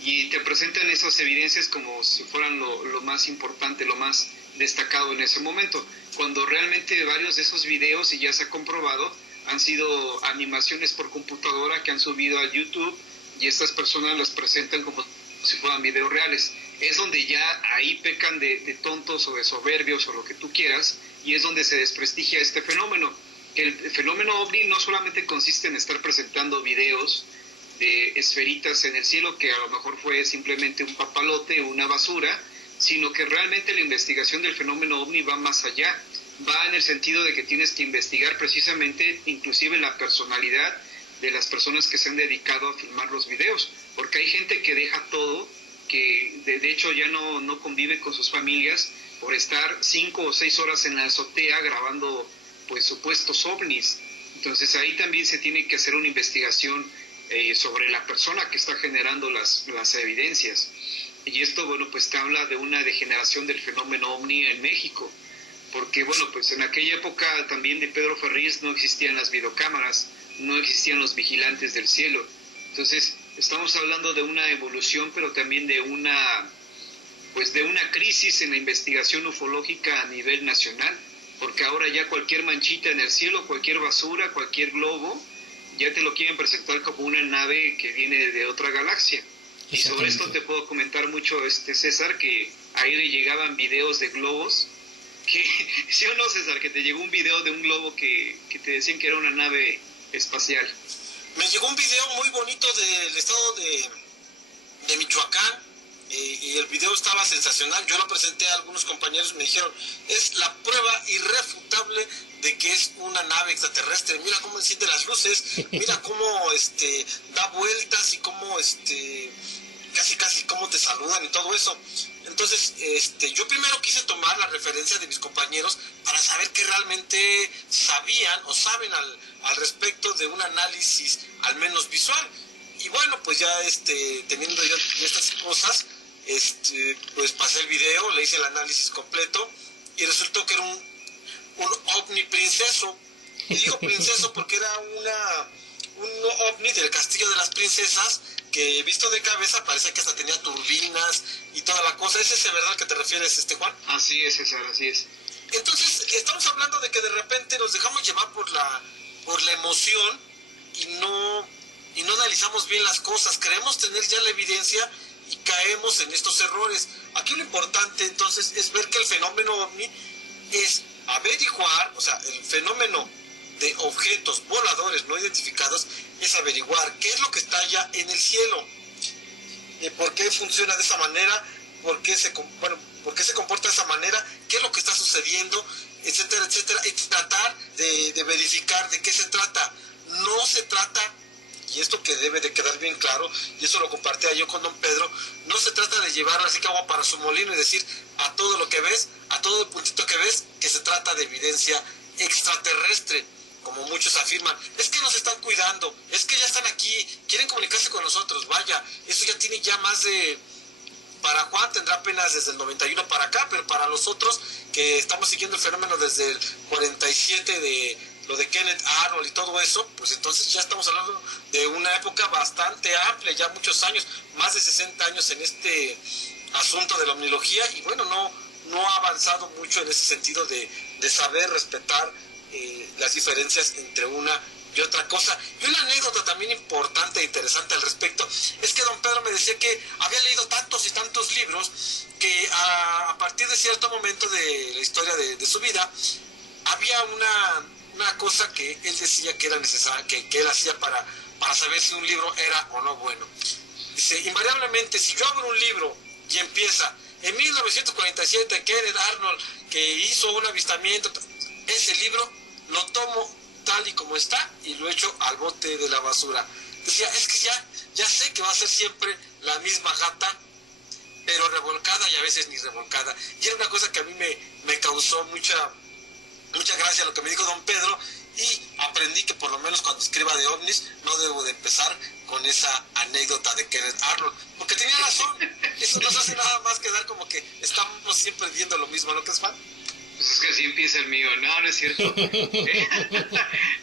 y te presentan esas evidencias como si fueran lo más importante, lo más destacado en ese momento, cuando realmente varios de esos videos, y ya se ha comprobado, han sido animaciones por computadora que han subido a YouTube, y estas personas las presentan como si fueran videos reales. Es donde ya ahí pecan de tontos o de soberbios o lo que tú quieras, y es donde se desprestigia este fenómeno. El fenómeno OVNI no solamente consiste en estar presentando videos de esferitas en el cielo, que a lo mejor fue simplemente un papalote o una basura, sino que realmente la investigación del fenómeno ovni va más allá, va en el sentido de que tienes que investigar precisamente inclusive la personalidad de las personas que se han dedicado a filmar los videos, porque hay gente que deja todo, que de hecho ya no convive con sus familias por estar 5 o 6 horas en la azotea grabando pues supuestos ovnis. Entonces ahí también se tiene que hacer una investigación sobre la persona que está generando las evidencias. Y esto, bueno, pues te habla de una degeneración del fenómeno ovni en México, porque, bueno, pues en aquella época también de Pedro Ferriz no existían las videocámaras, no existían los vigilantes del cielo. Entonces estamos hablando de una evolución, pero también de una crisis en la investigación ufológica a nivel nacional, porque ahora ya cualquier manchita en el cielo, cualquier basura, cualquier globo, ya te lo quieren presentar como una nave que viene de otra galaxia. Y sobre esto te puedo comentar mucho, César, que ahí le llegaban videos de globos, que, ¿sí o no, César? Que te llegó un video de un globo que te decían que era una nave espacial. Me llegó un video muy bonito del estado de Michoacán, y el video estaba sensacional. Yo lo presenté a algunos compañeros, me dijeron, es la prueba irrefutable de que es una nave extraterrestre. Mira cómo enciende las luces, mira cómo da vueltas y cómo casi cómo te saludan y todo eso. Entonces, yo primero quise tomar la referencia de mis compañeros para saber que realmente sabían o saben al respecto de un análisis al menos visual. Y bueno, pues ya teniendo yo estas cosas, pues pasé el video, le hice el análisis completo y resultó que era un ovni princeso. Y digo princeso porque era un ovni del Castillo de las Princesas, que visto de cabeza parece que hasta tenía turbinas y toda la cosa. ¿Es ese, verdad, que te refieres, Juan? Así es, César, así es. Entonces, estamos hablando de que de repente nos dejamos llevar por la emoción y no analizamos bien las cosas. Queremos tener ya la evidencia y caemos en estos errores. Aquí lo importante, entonces, es ver que el fenómeno ovni es averiguar, o sea, el fenómeno de objetos voladores no identificados es averiguar qué es lo que está allá en el cielo, por qué funciona de esa manera, por qué se comporta de esa manera, qué es lo que está sucediendo, etcétera, etcétera, y tratar de verificar de qué se trata. No se trata, y esto que debe de quedar bien claro, y eso lo compartía yo con don Pedro, no se trata de llevar así que agua para su molino y decir a todo lo que ves, a todo el puntito que ves, que se trata de evidencia extraterrestre, como muchos afirman. Es que nos están cuidando, es que ya están aquí, quieren comunicarse con nosotros. Vaya, eso ya tiene ya más de... Para Juan tendrá apenas desde el 91 para acá, pero para los otros que estamos siguiendo el fenómeno desde el 47 de lo de Kenneth Arnold y todo eso, pues entonces ya estamos hablando de una época bastante amplia, ya muchos años, más de 60 años en este asunto de la omnilogía, y bueno, no ha avanzado mucho en ese sentido de saber respetar las diferencias entre una y otra cosa. Y una anécdota también importante e interesante al respecto es que don Pedro me decía que había leído tantos y tantos libros que a partir de cierto momento de la historia de su vida había una cosa que él decía que era necesaria, que él hacía para saber si un libro era o no bueno. Dice, invariablemente, si yo abro un libro y empieza en 1947 Kenneth Arnold que hizo un avistamiento, ese libro lo tomo tal y como está y lo echo al bote de la basura. Decía, es que ya sé que va a ser siempre la misma gata, pero revolcada y a veces ni revolcada. Y era una cosa que a mí me causó mucha gracia lo que me dijo don Pedro, y aprendí que por lo menos cuando escriba de ovnis no debo de empezar con esa anécdota de Kenneth Arnold, porque tenía razón. Eso nos hace nada más quedar como que estamos siempre viendo lo mismo, ¿no crees, Juan? Pues es que así empieza el mío. No es cierto.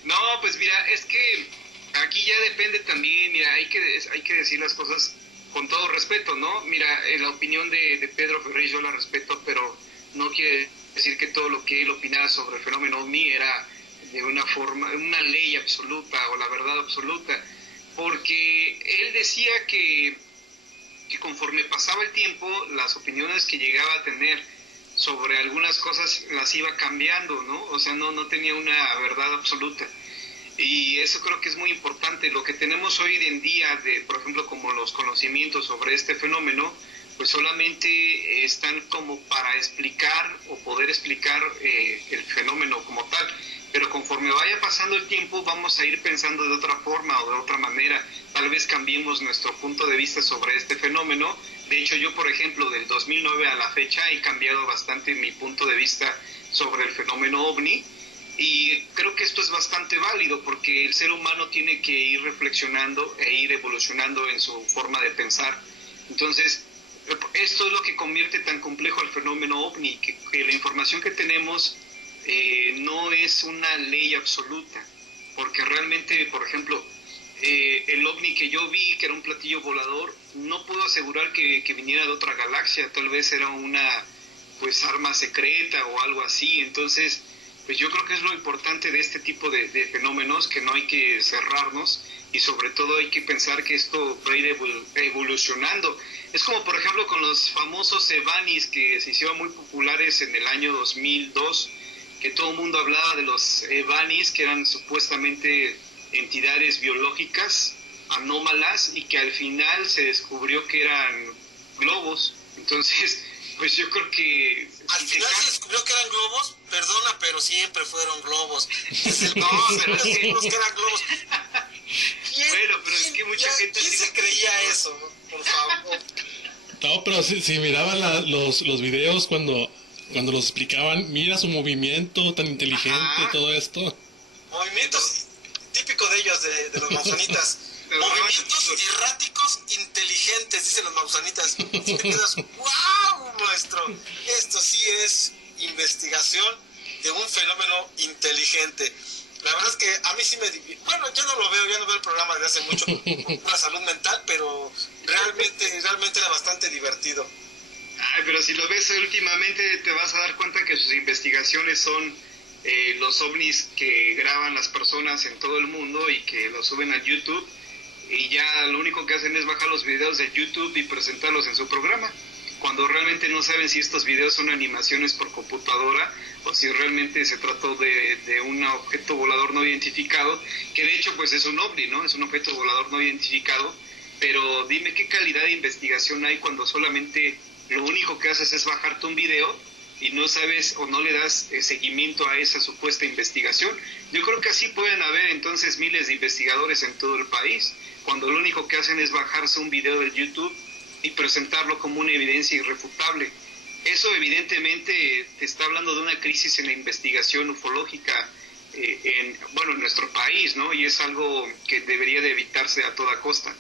No, pues mira, es que aquí ya depende también, mira, hay que decir las cosas con todo respeto, ¿no? Mira, la opinión de Pedro Ferriz yo la respeto, pero no quiere decir que todo lo que él opinaba sobre el fenómeno OVNI era de una forma, una ley absoluta o la verdad absoluta, porque él decía que conforme pasaba el tiempo, las opiniones que llegaba a tener sobre algunas cosas las iba cambiando, ¿no? O sea, no tenía una verdad absoluta. Y eso creo que es muy importante. Lo que tenemos hoy en día, por ejemplo, como los conocimientos sobre este fenómeno, pues solamente están como para explicar o poder explicar el fenómeno como tal, pero conforme vaya pasando el tiempo vamos a ir pensando de otra forma o de otra manera, tal vez cambiemos nuestro punto de vista sobre este fenómeno. De hecho, yo, por ejemplo, del 2009 a la fecha he cambiado bastante mi punto de vista sobre el fenómeno OVNI, y creo que esto es bastante válido porque el ser humano tiene que ir reflexionando e ir evolucionando en su forma de pensar. Entonces, esto es lo que convierte tan complejo el fenómeno OVNI, que la información que tenemos no es una ley absoluta, porque realmente, por ejemplo, el OVNI que yo vi, que era un platillo volador, no puedo asegurar que viniera de otra galaxia, tal vez era una pues arma secreta o algo así. Entonces, pues yo creo que es lo importante de este tipo de fenómenos, que no hay que cerrarnos y sobre todo hay que pensar que esto va a ir evolucionando. Es como, por ejemplo, con los famosos EVANIS que se hicieron muy populares en el año 2002, que todo el mundo hablaba de los EVANIS, que eran supuestamente entidades biológicas anómalas y que al final se descubrió que eran globos. Entonces, pues yo creo que... Al final se descubrió que eran globos, perdona, pero siempre fueron globos. Desde el No, pero principio sí. supimos que eran globos. Bueno, pero es que mucha gente ¿quién sí se le creía eso? Por favor. No, pero si miraban los videos cuando los explicaban, mira su movimiento tan inteligente, Ajá. todo esto. Movimientos típicos de ellos, de los mausanitas. Movimientos erráticos inteligentes, dicen los mausanitas. Y te quedas, ¡wow, maestro! Esto sí es investigación de un fenómeno inteligente. La verdad es que a mí sí me... Bueno, yo no lo veo, ya no veo el programa desde hace mucho por la salud mental, pero realmente era bastante divertido. Ay, pero si lo ves últimamente te vas a dar cuenta que sus investigaciones son los ovnis que graban las personas en todo el mundo y que los suben a YouTube, y ya lo único que hacen es bajar los videos de YouTube y presentarlos en su programa, cuando realmente no saben si estos videos son animaciones por computadora o si realmente se trató de un objeto volador no identificado, que de hecho pues es un ovni, ¿no? Es un objeto volador no identificado, pero dime qué calidad de investigación hay cuando solamente lo único que haces es bajarte un video y no sabes o no le das seguimiento a esa supuesta investigación. Yo creo que así pueden haber entonces miles de investigadores en todo el país, cuando lo único que hacen es bajarse un video del YouTube y presentarlo como una evidencia irrefutable. Eso evidentemente te está hablando de una crisis en la investigación ufológica en nuestro país, ¿no? Y es algo que debería de evitarse a toda costa.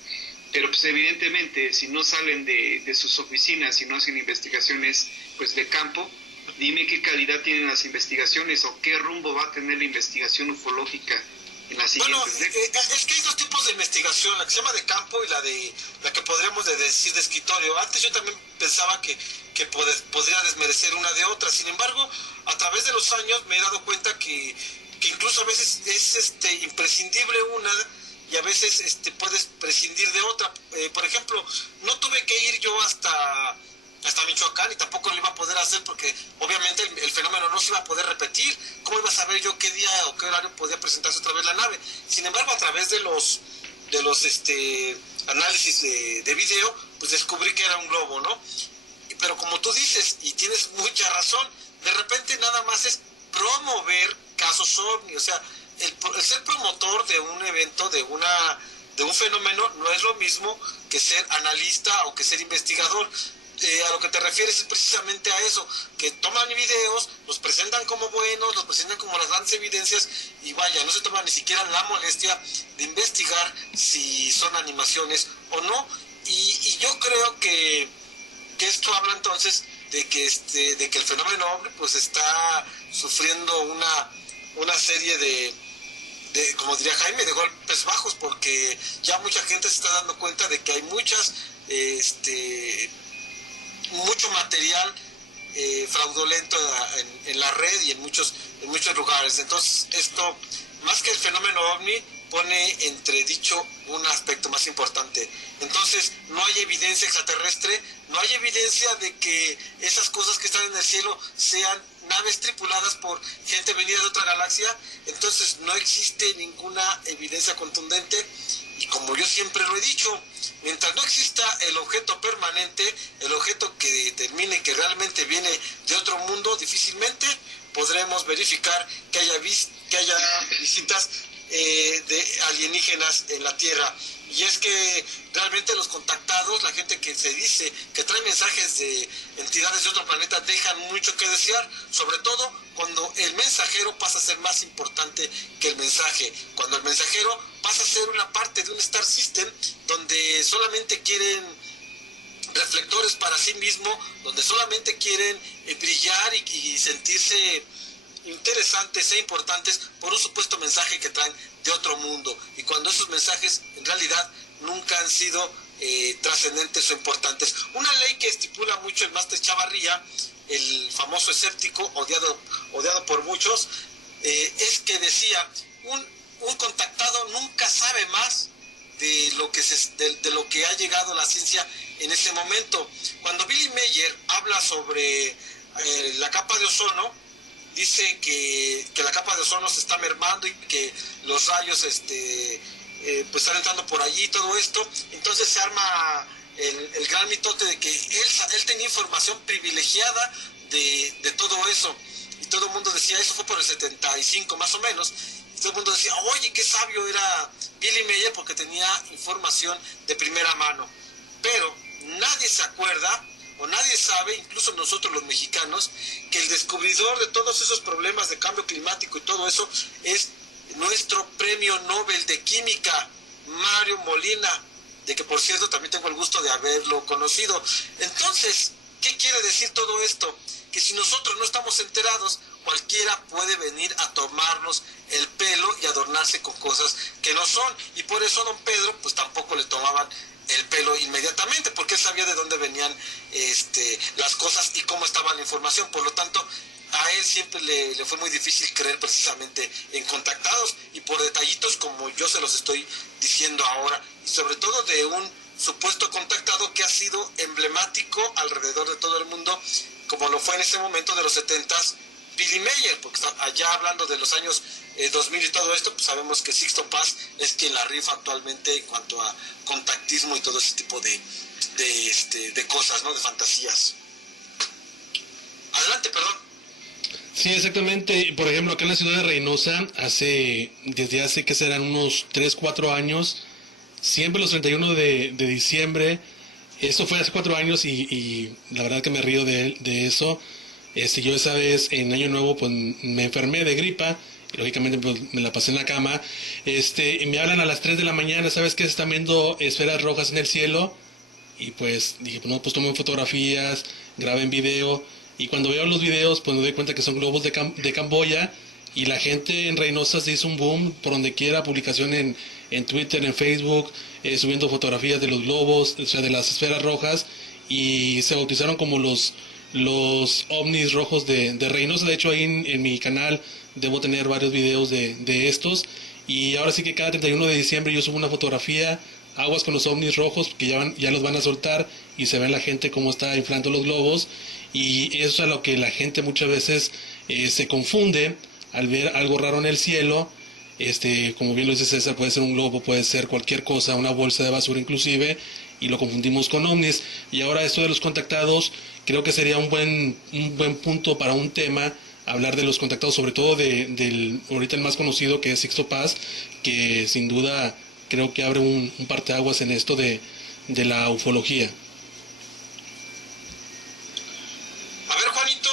Pero pues evidentemente si no salen de sus oficinas y no hacen investigaciones pues de campo, dime qué calidad tienen las investigaciones o qué rumbo va a tener la investigación ufológica en las siguientes décadas. Es que hay dos tipos de investigación, la que se llama de campo y la que podríamos decir de escritorio. Antes yo también pensaba que podría desmerecer una de otra. Sin embargo, a través de los años me he dado cuenta que incluso a veces es imprescindible una y a veces puedes prescindir de otra. Por ejemplo, no tuve que ir yo hasta Michoacán y tampoco lo iba a poder hacer porque obviamente el fenómeno no se iba a poder repetir. ¿Cómo iba a saber yo qué día o qué horario podía presentarse otra vez la nave? Sin embargo, a través de los análisis de video, pues descubrí que era un globo, ¿no? Pero como tú dices, y tienes mucha razón, de repente nada más es promover casos OVNI, o sea, el ser promotor de un evento, de un fenómeno, no es lo mismo que ser analista o que ser investigador. A lo que te refieres es precisamente a eso, que toman videos, los presentan como buenos, los presentan como las grandes evidencias y vaya, no se toman ni siquiera la molestia de investigar si son animaciones o no. Y yo creo que esto habla entonces de que el fenómeno OVNI pues está sufriendo una serie de, como diría Jaime, de golpes bajos, porque ya mucha gente se está dando cuenta de que hay mucho material fraudulento en la red y en muchos lugares. Entonces esto, más que el fenómeno OVNI, pone entredicho un aspecto más importante. Entonces no hay evidencia extraterrestre, no hay evidencia de que esas cosas que están en el cielo sean naves tripuladas por gente venida de otra galaxia. Entonces no existe ninguna evidencia contundente Y como yo siempre lo he dicho, mientras no exista el objeto permanente, el objeto que determine que realmente viene de otro mundo, difícilmente podremos verificar que haya visitas de alienígenas en la Tierra. Y es que realmente los contactados, la gente que se dice que trae mensajes de entidades de otro planeta, dejan mucho que desear, sobre todo cuando el mensajero pasa a ser más importante que el mensaje, cuando el mensajero pasa a ser una parte de un Star System donde solamente quieren reflectores para sí mismo, donde solamente quieren brillar y sentirse interesantes e importantes por un supuesto mensaje que traen de otro mundo, y cuando esos mensajes en realidad nunca han sido trascendentes o importantes. Una ley que estipula mucho el máster Chavarría, el famoso escéptico odiado por muchos, es que decía, un contactado nunca sabe más de lo que ha llegado a la ciencia en ese momento. Cuando Billy Mayer habla sobre la capa de ozono, dice que la capa de ozono se está mermando y que los rayos pues están entrando por allí y todo esto. Entonces se arma el gran mitote de que él tenía información privilegiada de todo eso, y todo el mundo decía, eso fue por el 75 más o menos, y todo el mundo decía, oye, qué sabio era Billy Mayer porque tenía información de primera mano. Pero nadie se acuerda, o nadie sabe, incluso nosotros los mexicanos, que el descubridor de todos esos problemas de cambio climático y todo eso es nuestro premio Nobel de Química, Mario Molina, de que por cierto también tengo el gusto de haberlo conocido. Entonces, ¿qué quiere decir todo esto? Que si nosotros no estamos enterados, cualquiera puede venir a tomarnos el pelo y adornarse con cosas que no son, y por eso a don Pedro pues tampoco le tomaban el pelo inmediatamente, porque él sabía de dónde venían las cosas y cómo estaba la información. Por lo tanto, a él siempre le fue muy difícil creer precisamente en contactados, y por detallitos como yo se los estoy diciendo ahora, y sobre todo de un supuesto contactado que ha sido emblemático alrededor de todo el mundo, como lo fue en ese momento de los 70s Billy Mayer, porque allá hablando de los años 2000 y todo esto, pues sabemos que Sixto Paz es quien la rifa actualmente en cuanto a contactismo y todo ese tipo de cosas, ¿no? De fantasías. Adelante, perdón. Sí, exactamente. Por ejemplo, acá en la ciudad de Reynosa, desde hace que serán unos 3-4 años, siempre los 31 de diciembre, esto fue hace 4 años y la verdad que me río de eso. Yo esa vez en Año Nuevo pues me enfermé de gripa, y lógicamente pues, me la pasé en la cama, y me hablan a las 3 de la mañana, ¿sabes qué? Se están viendo esferas rojas en el cielo, y pues dije, pues no, pues tomen fotografías, graben video, y cuando veo los videos pues me doy cuenta que son globos de Camboya, y la gente en Reynosa se hizo un boom por donde quiera, publicación en Twitter, en Facebook, subiendo fotografías de los globos, o sea, de las esferas rojas, y se bautizaron como los ovnis rojos de Reynosa. De hecho, ahí en mi canal debo tener varios videos de estos, y ahora sí que cada 31 de diciembre yo subo una fotografía, aguas con los ovnis rojos, que ya los van a soltar, y se ve la gente cómo está inflando los globos, y eso es a lo que la gente muchas veces se confunde al ver algo raro en el cielo. Como bien lo dice César, puede ser un globo, puede ser cualquier cosa, una bolsa de basura inclusive, y lo confundimos con ovnis. Y ahora esto de los contactados, creo que sería un buen punto para un tema, hablar de los contactados, sobre todo del ahorita el más conocido, que es Sixto Paz, que sin duda creo que abre un parteaguas en esto de la ufología. A ver, Juanito,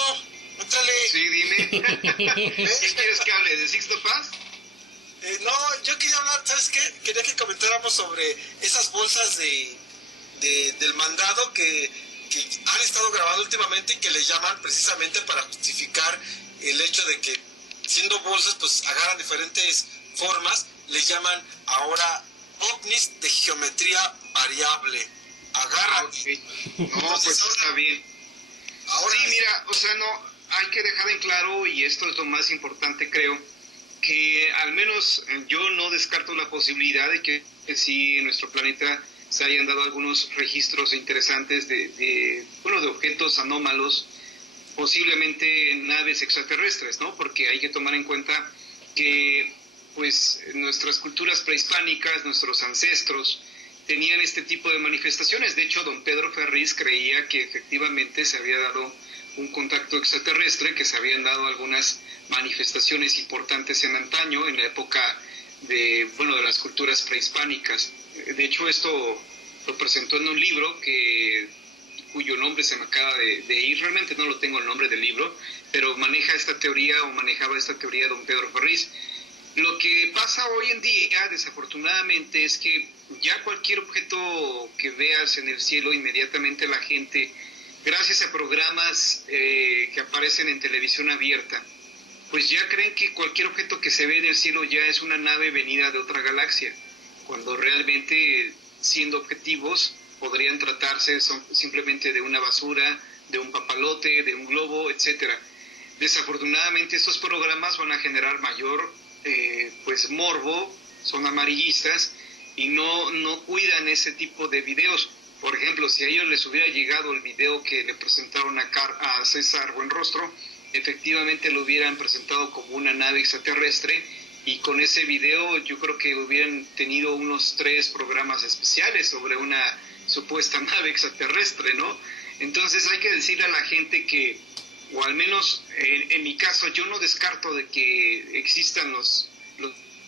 entrale. Sí, dime. ¿Qué quieres que hable? ¿De Sixto Paz? No, yo quería hablar, ¿sabes qué? Quería que comentáramos sobre esas bolsas del mandado que han estado grabando últimamente, y que le llaman precisamente para justificar el hecho de que siendo bolsas pues agarran diferentes formas, les llaman ahora ovnis de geometría variable. Agarran. Okay. No, pues está bien. Ahora sí, mira, o sea, no, hay que dejar en claro, y esto es lo más importante, creo, que al menos yo no descarto la posibilidad de que sí en nuestro planeta se hayan dado algunos registros interesantes de objetos anómalos, posiblemente naves extraterrestres, ¿no? Porque hay que tomar en cuenta que pues nuestras culturas prehispánicas, nuestros ancestros, tenían este tipo de manifestaciones. De hecho, don Pedro Ferriz creía que efectivamente se había dado un contacto extraterrestre, que se habían dado algunas manifestaciones importantes en antaño, en la época de las culturas prehispánicas. De hecho, esto lo presentó en un libro cuyo nombre se me acaba de ir, realmente no lo tengo el nombre del libro, pero manejaba esta teoría don Pedro Ferriz. Lo que pasa hoy en día, desafortunadamente, es que ya cualquier objeto que veas en el cielo, inmediatamente la gente, gracias a programas que aparecen en televisión abierta, pues ya creen que cualquier objeto que se ve en el cielo ya es una nave venida de otra galaxia, cuando realmente, siendo objetivos, podrían tratarse simplemente de una basura, de un papalote, de un globo, etcétera. Desafortunadamente estos programas van a generar mayor morbo, son amarillistas y no cuidan ese tipo de videos. Por ejemplo, si a ellos les hubiera llegado el video que le presentaron a César Buenrostro, efectivamente lo hubieran presentado como una nave extraterrestre, y con ese video yo creo que hubieran tenido unos 3 programas especiales sobre una supuesta nave extraterrestre, ¿no? Entonces hay que decirle a la gente que, o al menos en mi caso, yo no descarto de que existan los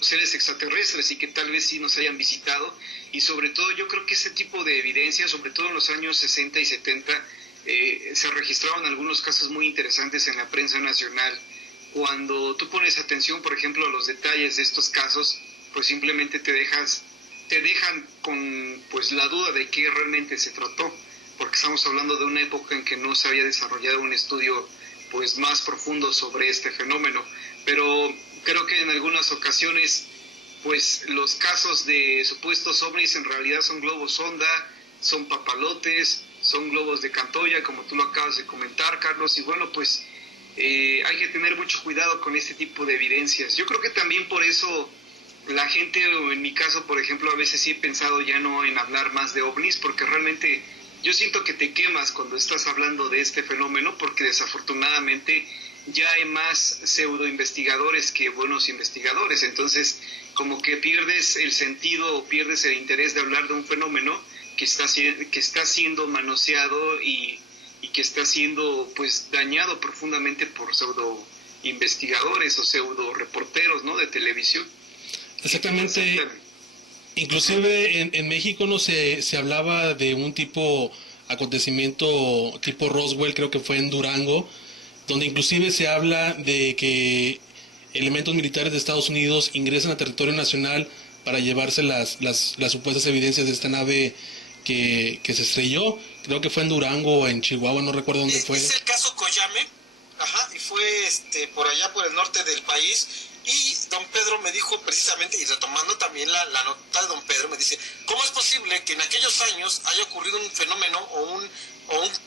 seres extraterrestres y que tal vez sí nos hayan visitado, y sobre todo yo creo que ese tipo de evidencia, sobre todo en los años 60 y 70, se registraron algunos casos muy interesantes en la prensa nacional. Cuando tú pones atención, por ejemplo, a los detalles de estos casos, pues simplemente te dejan con la duda de qué realmente se trató, porque estamos hablando de una época en que no se había desarrollado un estudio más profundo sobre este fenómeno. Pero creo que en algunas ocasiones los casos de supuestos ovnis en realidad son globos sonda, son papalotes, son globos de Cantoya, como tú lo acabas de comentar, Carlos, y hay que tener mucho cuidado con este tipo de evidencias. Yo creo que también por eso la gente, o en mi caso, por ejemplo, a veces sí he pensado ya no en hablar más de ovnis, porque realmente yo siento que te quemas cuando estás hablando de este fenómeno, porque desafortunadamente ya hay más pseudo investigadores que buenos investigadores. Entonces, como que pierdes el sentido o pierdes el interés de hablar de un fenómeno que está siendo manoseado y que está siendo dañado profundamente por pseudo investigadores o pseudo reporteros, ¿no?, de televisión. Exactamente. Inclusive en México no se hablaba de un acontecimiento tipo Roswell, creo que fue en Durango, donde inclusive se habla de que elementos militares de Estados Unidos ingresan a territorio nacional para llevarse las supuestas evidencias de esta nave que se estrelló. Creo que fue en Durango o en Chihuahua, no recuerdo dónde fue. Es el caso Coyame, y fue por allá por el norte del país. Y don Pedro me dijo precisamente, y retomando también la nota de don Pedro, me dice, ¿cómo es posible que en aquellos años haya ocurrido un fenómeno o un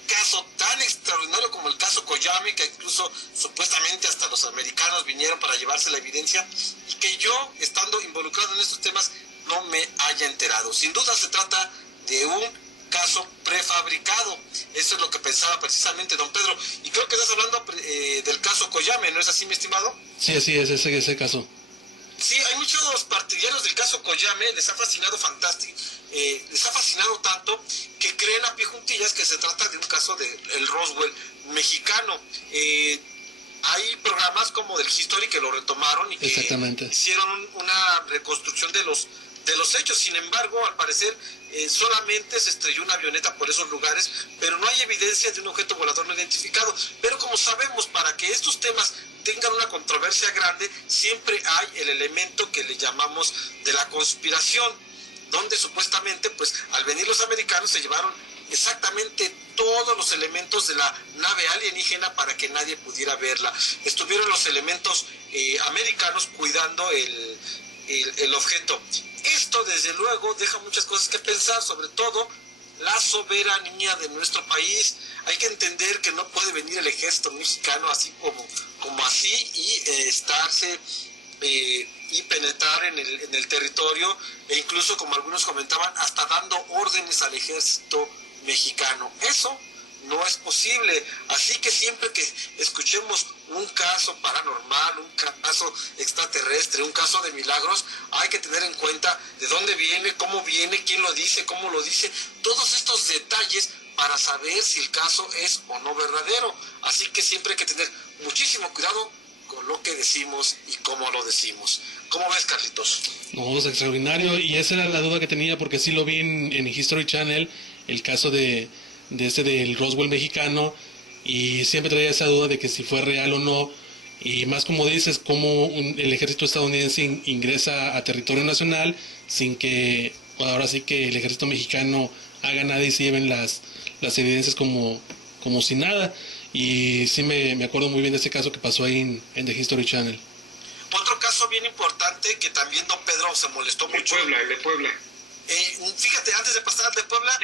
caso tan extraordinario como el caso Coyame, que incluso supuestamente hasta los americanos vinieron para llevarse la evidencia, y que yo, estando involucrado en estos temas, no me haya enterado? Sin duda se trata de un caso prefabricado. Eso es lo que pensaba precisamente don Pedro, y creo que estás hablando del caso Coyame, ¿no es así, mi estimado? Sí, así es, ese caso. Sí, hay muchos partidarios del caso Coyame, les ha fascinado tanto que creen a pie juntillas que se trata de un caso del Roswell mexicano. Hay programas como del History que lo retomaron y que hicieron una reconstrucción de los hechos. Sin embargo, al parecer solamente se estrelló una avioneta por esos lugares, pero no hay evidencia de un objeto volador no identificado. Pero como sabemos, para que estos temas tengan una controversia grande, siempre hay el elemento que le llamamos de la conspiración, donde supuestamente al venir los americanos se llevaron exactamente todos los elementos de la nave alienígena para que nadie pudiera verla. Estuvieron los elementos americanos cuidando el objeto. Esto desde luego deja muchas cosas que pensar, sobre todo la soberanía de nuestro país. Hay que entender que no puede venir el ejército mexicano así como así y estarse y penetrar en el territorio, e incluso, como algunos comentaban, hasta dando órdenes al ejército mexicano. Eso no es posible. Así que siempre que escuchemos un caso paranormal, un caso extraterrestre, un caso de milagros, hay que tener en cuenta de dónde viene, cómo viene, quién lo dice, cómo lo dice, todos estos detalles para saber si el caso es o no verdadero. Así que siempre hay que tener muchísimo cuidado con lo que decimos y cómo lo decimos. ¿Cómo ves, Carlitos? No, es extraordinario, y esa era la duda que tenía, porque sí lo vi en History Channel, el caso del Roswell mexicano, y siempre traía esa duda de que si fue real o no, y más como dices, cómo el ejército estadounidense ingresa a territorio nacional sin que, ahora sí que el ejército mexicano haga nada y se lleven las evidencias como si nada. Y sí me acuerdo muy bien de ese caso que pasó ahí en The History Channel. Otro caso bien importante que también don Pedro se molestó mucho. El de Puebla. Fíjate, antes de pasar al de Puebla,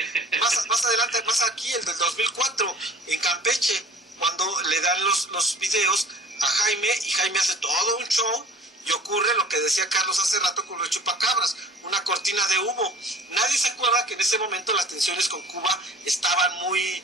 más adelante, más aquí, el del 2004, en Campeche, cuando le dan los videos a Jaime, y Jaime hace todo un show, y ocurre lo que decía Carlos hace rato con los chupacabras, una cortina de humo. Nadie se acuerda que en ese momento las tensiones con Cuba estaban muy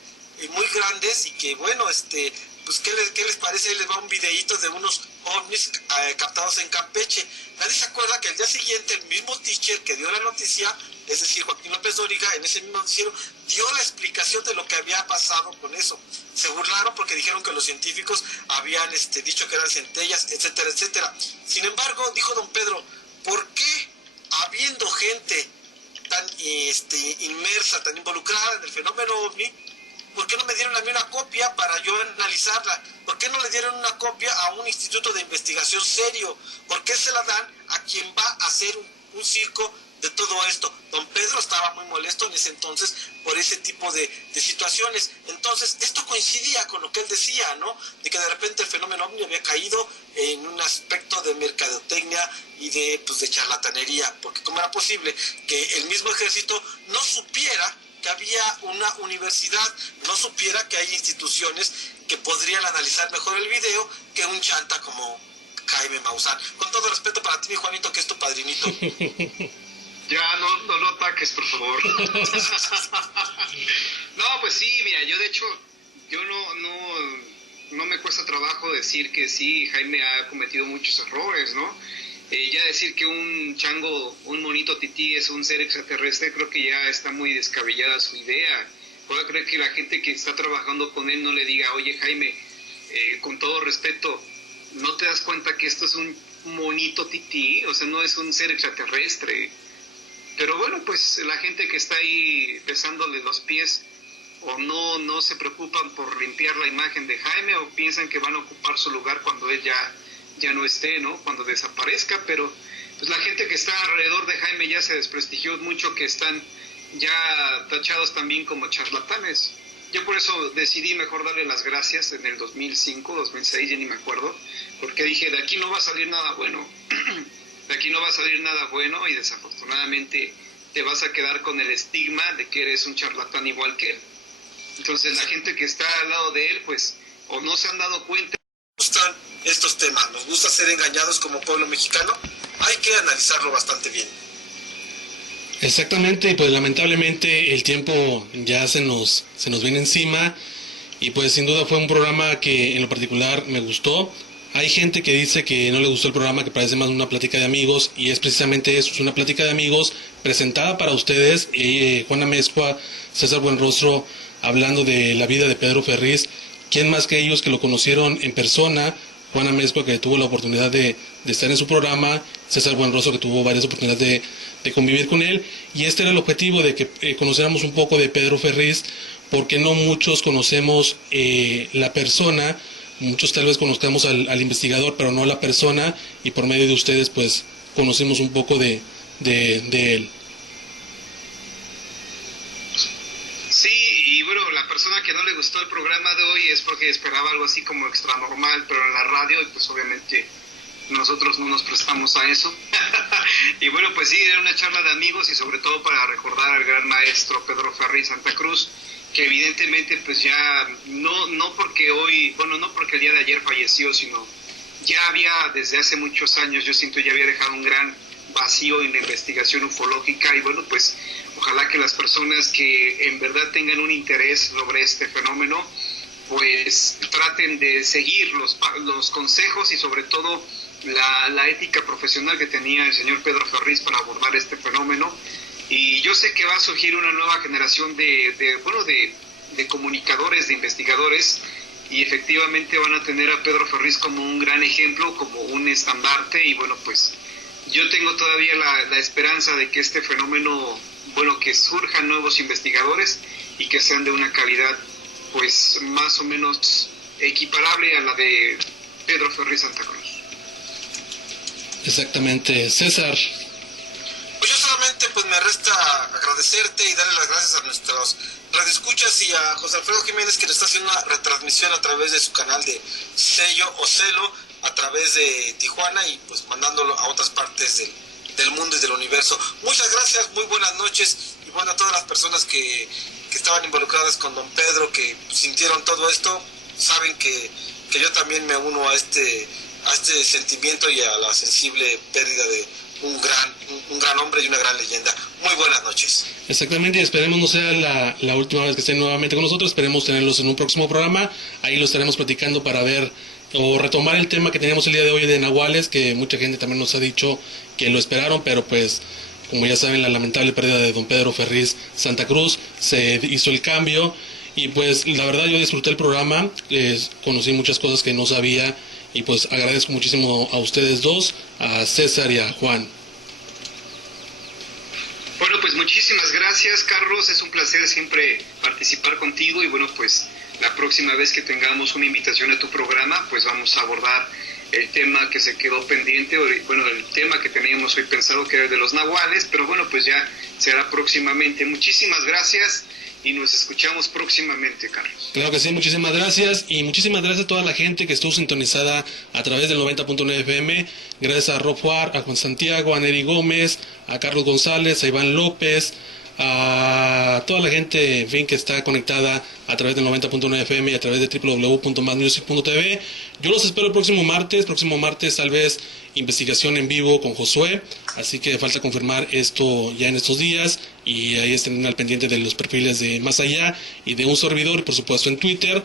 grandes, y que bueno, pues ¿qué les parece? Les va un videíto de unos ovnis captados en Campeche. Nadie se acuerda que el día siguiente el mismo teacher que dio la noticia, es decir, Joaquín López Dóriga, en ese mismo noticiero, dio la explicación de lo que había pasado con eso. Se burlaron porque dijeron que los científicos habían dicho que eran centellas, etcétera, etcétera. Sin embargo, dijo don Pedro, ¿por qué habiendo gente tan inmersa, tan involucrada en el fenómeno OVNI, ¿por qué no me dieron a mí una copia para yo analizarla? ¿Por qué no le dieron una copia a un instituto de investigación serio? ¿Por qué se la dan a quien va a hacer un circo de todo esto? Don Pedro estaba muy molesto en ese entonces por ese tipo de situaciones. Entonces, esto coincidía con lo que él decía, ¿no? De que de repente el fenómeno OVNI había caído en un aspecto de mercadotecnia y de charlatanería. Porque ¿cómo era posible que el mismo ejército no supiera que había una universidad, no supiera que hay instituciones que podrían analizar mejor el video que un chanta como Jaime Maussan? Con todo respeto para ti, mi Juanito, que es tu padrinito. Ya, no ataques, por favor. No, pues sí, mira, yo de hecho, yo no me cuesta trabajo decir que sí, Jaime ha cometido muchos errores, ¿no? Ya decir que un chango, un monito tití es un ser extraterrestre, creo que ya está muy descabellada su idea. Puedo creer que la gente que está trabajando con él no le diga, oye Jaime, con todo respeto, ¿no te das cuenta que esto es un monito tití? O sea, no es un ser extraterrestre. Pero bueno, pues la gente que está ahí besándole los pies o no se preocupan por limpiar la imagen de Jaime, o piensan que van a ocupar su lugar cuando él ya no esté, ¿no? Cuando desaparezca. Pero pues la gente que está alrededor de Jaime ya se desprestigió mucho, que están ya tachados también como charlatanes. Yo por eso decidí mejor darle las gracias en el 2005, 2006, ya ni me acuerdo, porque dije, de aquí no va a salir nada bueno. De aquí no va a salir nada bueno, y desafortunadamente te vas a quedar con el estigma de que eres un charlatán igual que él. Entonces la gente que está al lado de él, pues, o no se han dado cuenta. Nos gustan estos temas, nos gusta ser engañados como pueblo mexicano, hay que analizarlo bastante bien. Exactamente, pues lamentablemente el tiempo ya se nos viene encima, y pues sin duda fue un programa que en lo particular me gustó. Hay gente que dice que no le gustó el programa, que parece más una plática de amigos, y es precisamente eso, es una plática de amigos presentada para ustedes. Juana Amezcua, César Buenrostro, hablando de la vida de Pedro Ferriz. ¿Quién más que ellos que lo conocieron en persona? Juana Amezcua, que tuvo la oportunidad de estar en su programa, César Buenrostro, que tuvo varias oportunidades de convivir con él, y este era el objetivo, de que conociéramos un poco de Pedro Ferriz, porque no muchos conocemos la persona. Muchos tal vez conozcamos al investigador, pero no a la persona, y por medio de ustedes pues conocimos un poco de él. Sí, y bueno, la persona que no le gustó el programa de hoy es porque esperaba algo así como extra normal, pero en la radio, y pues obviamente nosotros no nos prestamos a eso. Y bueno, pues sí, era una charla de amigos, y sobre todo para recordar al gran maestro Pedro Ferriz Santa Cruz, que evidentemente pues ya no porque hoy, bueno, no porque el día de ayer falleció, sino ya había desde hace muchos años, yo siento, ya había dejado un gran vacío en la investigación ufológica. Y bueno, pues ojalá que las personas que en verdad tengan un interés sobre este fenómeno, pues traten de seguir los consejos y sobre todo la ética profesional que tenía el señor Pedro Ferriz para abordar este fenómeno. Y yo sé que va a surgir una nueva generación de comunicadores, de investigadores, y efectivamente van a tener a Pedro Ferriz como un gran ejemplo, como un estandarte. Y bueno, pues yo tengo todavía la esperanza de que este fenómeno, que surjan nuevos investigadores y que sean de una calidad pues más o menos equiparable a la de Pedro Ferriz Santa Cruz. Exactamente. César. Pues yo solamente pues me resta agradecerte y darle las gracias a nuestros radioescuchas y a José Alfredo Jiménez, que nos está haciendo una retransmisión a través de su canal de Sello o Celo a través de Tijuana y pues mandándolo a otras partes del mundo y del universo. Muchas gracias, muy buenas noches y bueno, a todas las personas que estaban involucradas con don Pedro, que sintieron todo esto, saben que yo también me uno a este sentimiento y a la sensible pérdida de un gran hombre y una gran leyenda. Muy buenas noches. Exactamente, y esperemos no sea la última vez que estén nuevamente con nosotros. Esperemos tenerlos en un próximo programa. Ahí lo estaremos platicando para ver o retomar el tema que teníamos el día de hoy de Nahuales, que mucha gente también nos ha dicho que lo esperaron, pero pues como ya saben, la lamentable pérdida de don Pedro Ferriz Santa Cruz, se hizo el cambio y pues la verdad yo disfruté el programa, conocí muchas cosas que no sabía y pues agradezco muchísimo a ustedes dos, a César y a Juan. Bueno, pues muchísimas gracias, Carlos, es un placer siempre participar contigo y bueno, pues la próxima vez que tengamos una invitación a tu programa, pues vamos a abordar el tema que se quedó pendiente, bueno, el tema que teníamos hoy pensado que era de los nahuales, pero bueno, pues ya será próximamente. Muchísimas gracias y nos escuchamos próximamente, Carlos. Claro que sí, muchísimas gracias y muchísimas gracias a toda la gente que estuvo sintonizada a través del 90.9 FM, gracias a Rob Juar, a Juan Santiago, a Neri Gómez, a Carlos González, a Iván López, a toda la gente, en fin, que está conectada a través del 90.9 FM y a través de www.masmusic.tv. Yo los espero el próximo martes tal vez investigación en vivo con Josué, así que falta confirmar esto ya en estos días y ahí estén al pendiente de los perfiles de Más Allá y de un servidor, por supuesto en Twitter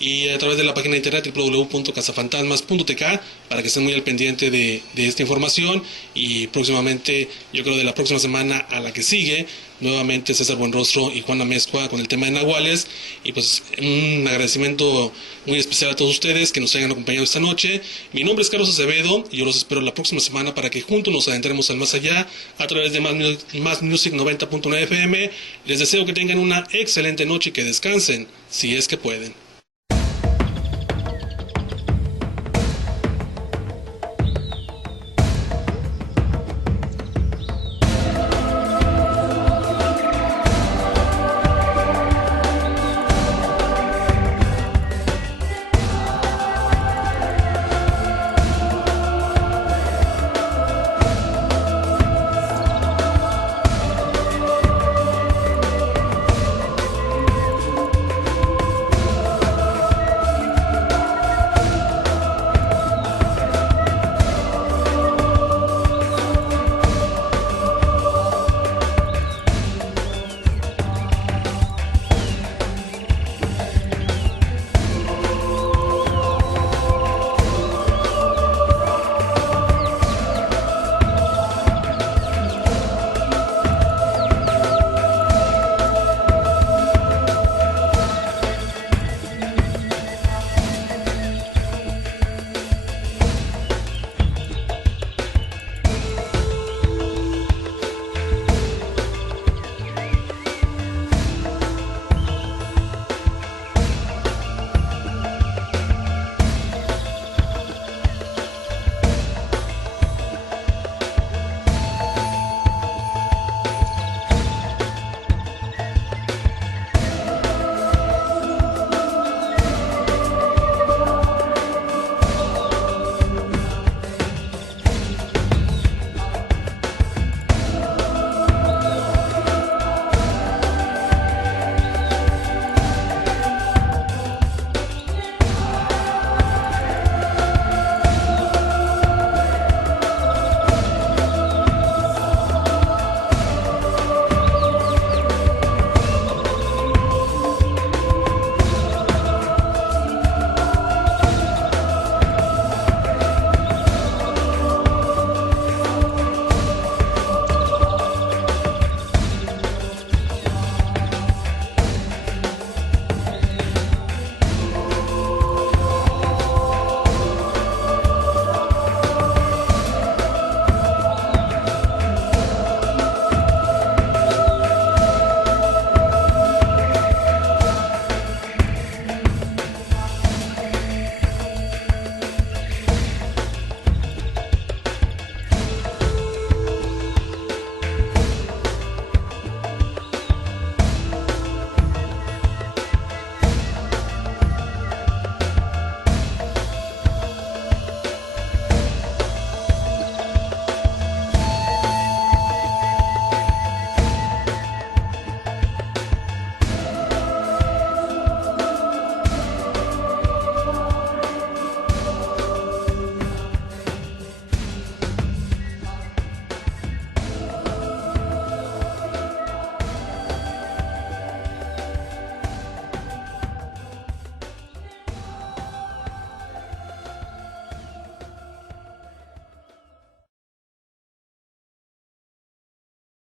y a través de la página de internet www.cazafantasmas.tk para que estén muy al pendiente de esta información y próximamente, yo creo de la próxima semana a la que sigue, nuevamente César Buenrostro y Juan Amezcua con el tema de Nahuales y pues un agradecimiento muy especial a todos ustedes que nos hayan acompañado esta noche. Mi nombre es Carlos Acevedo y yo los espero la próxima semana para que juntos nos adentremos al más allá a través de Más Music 90.9 FM. Les deseo que tengan una excelente noche y que descansen si es que pueden.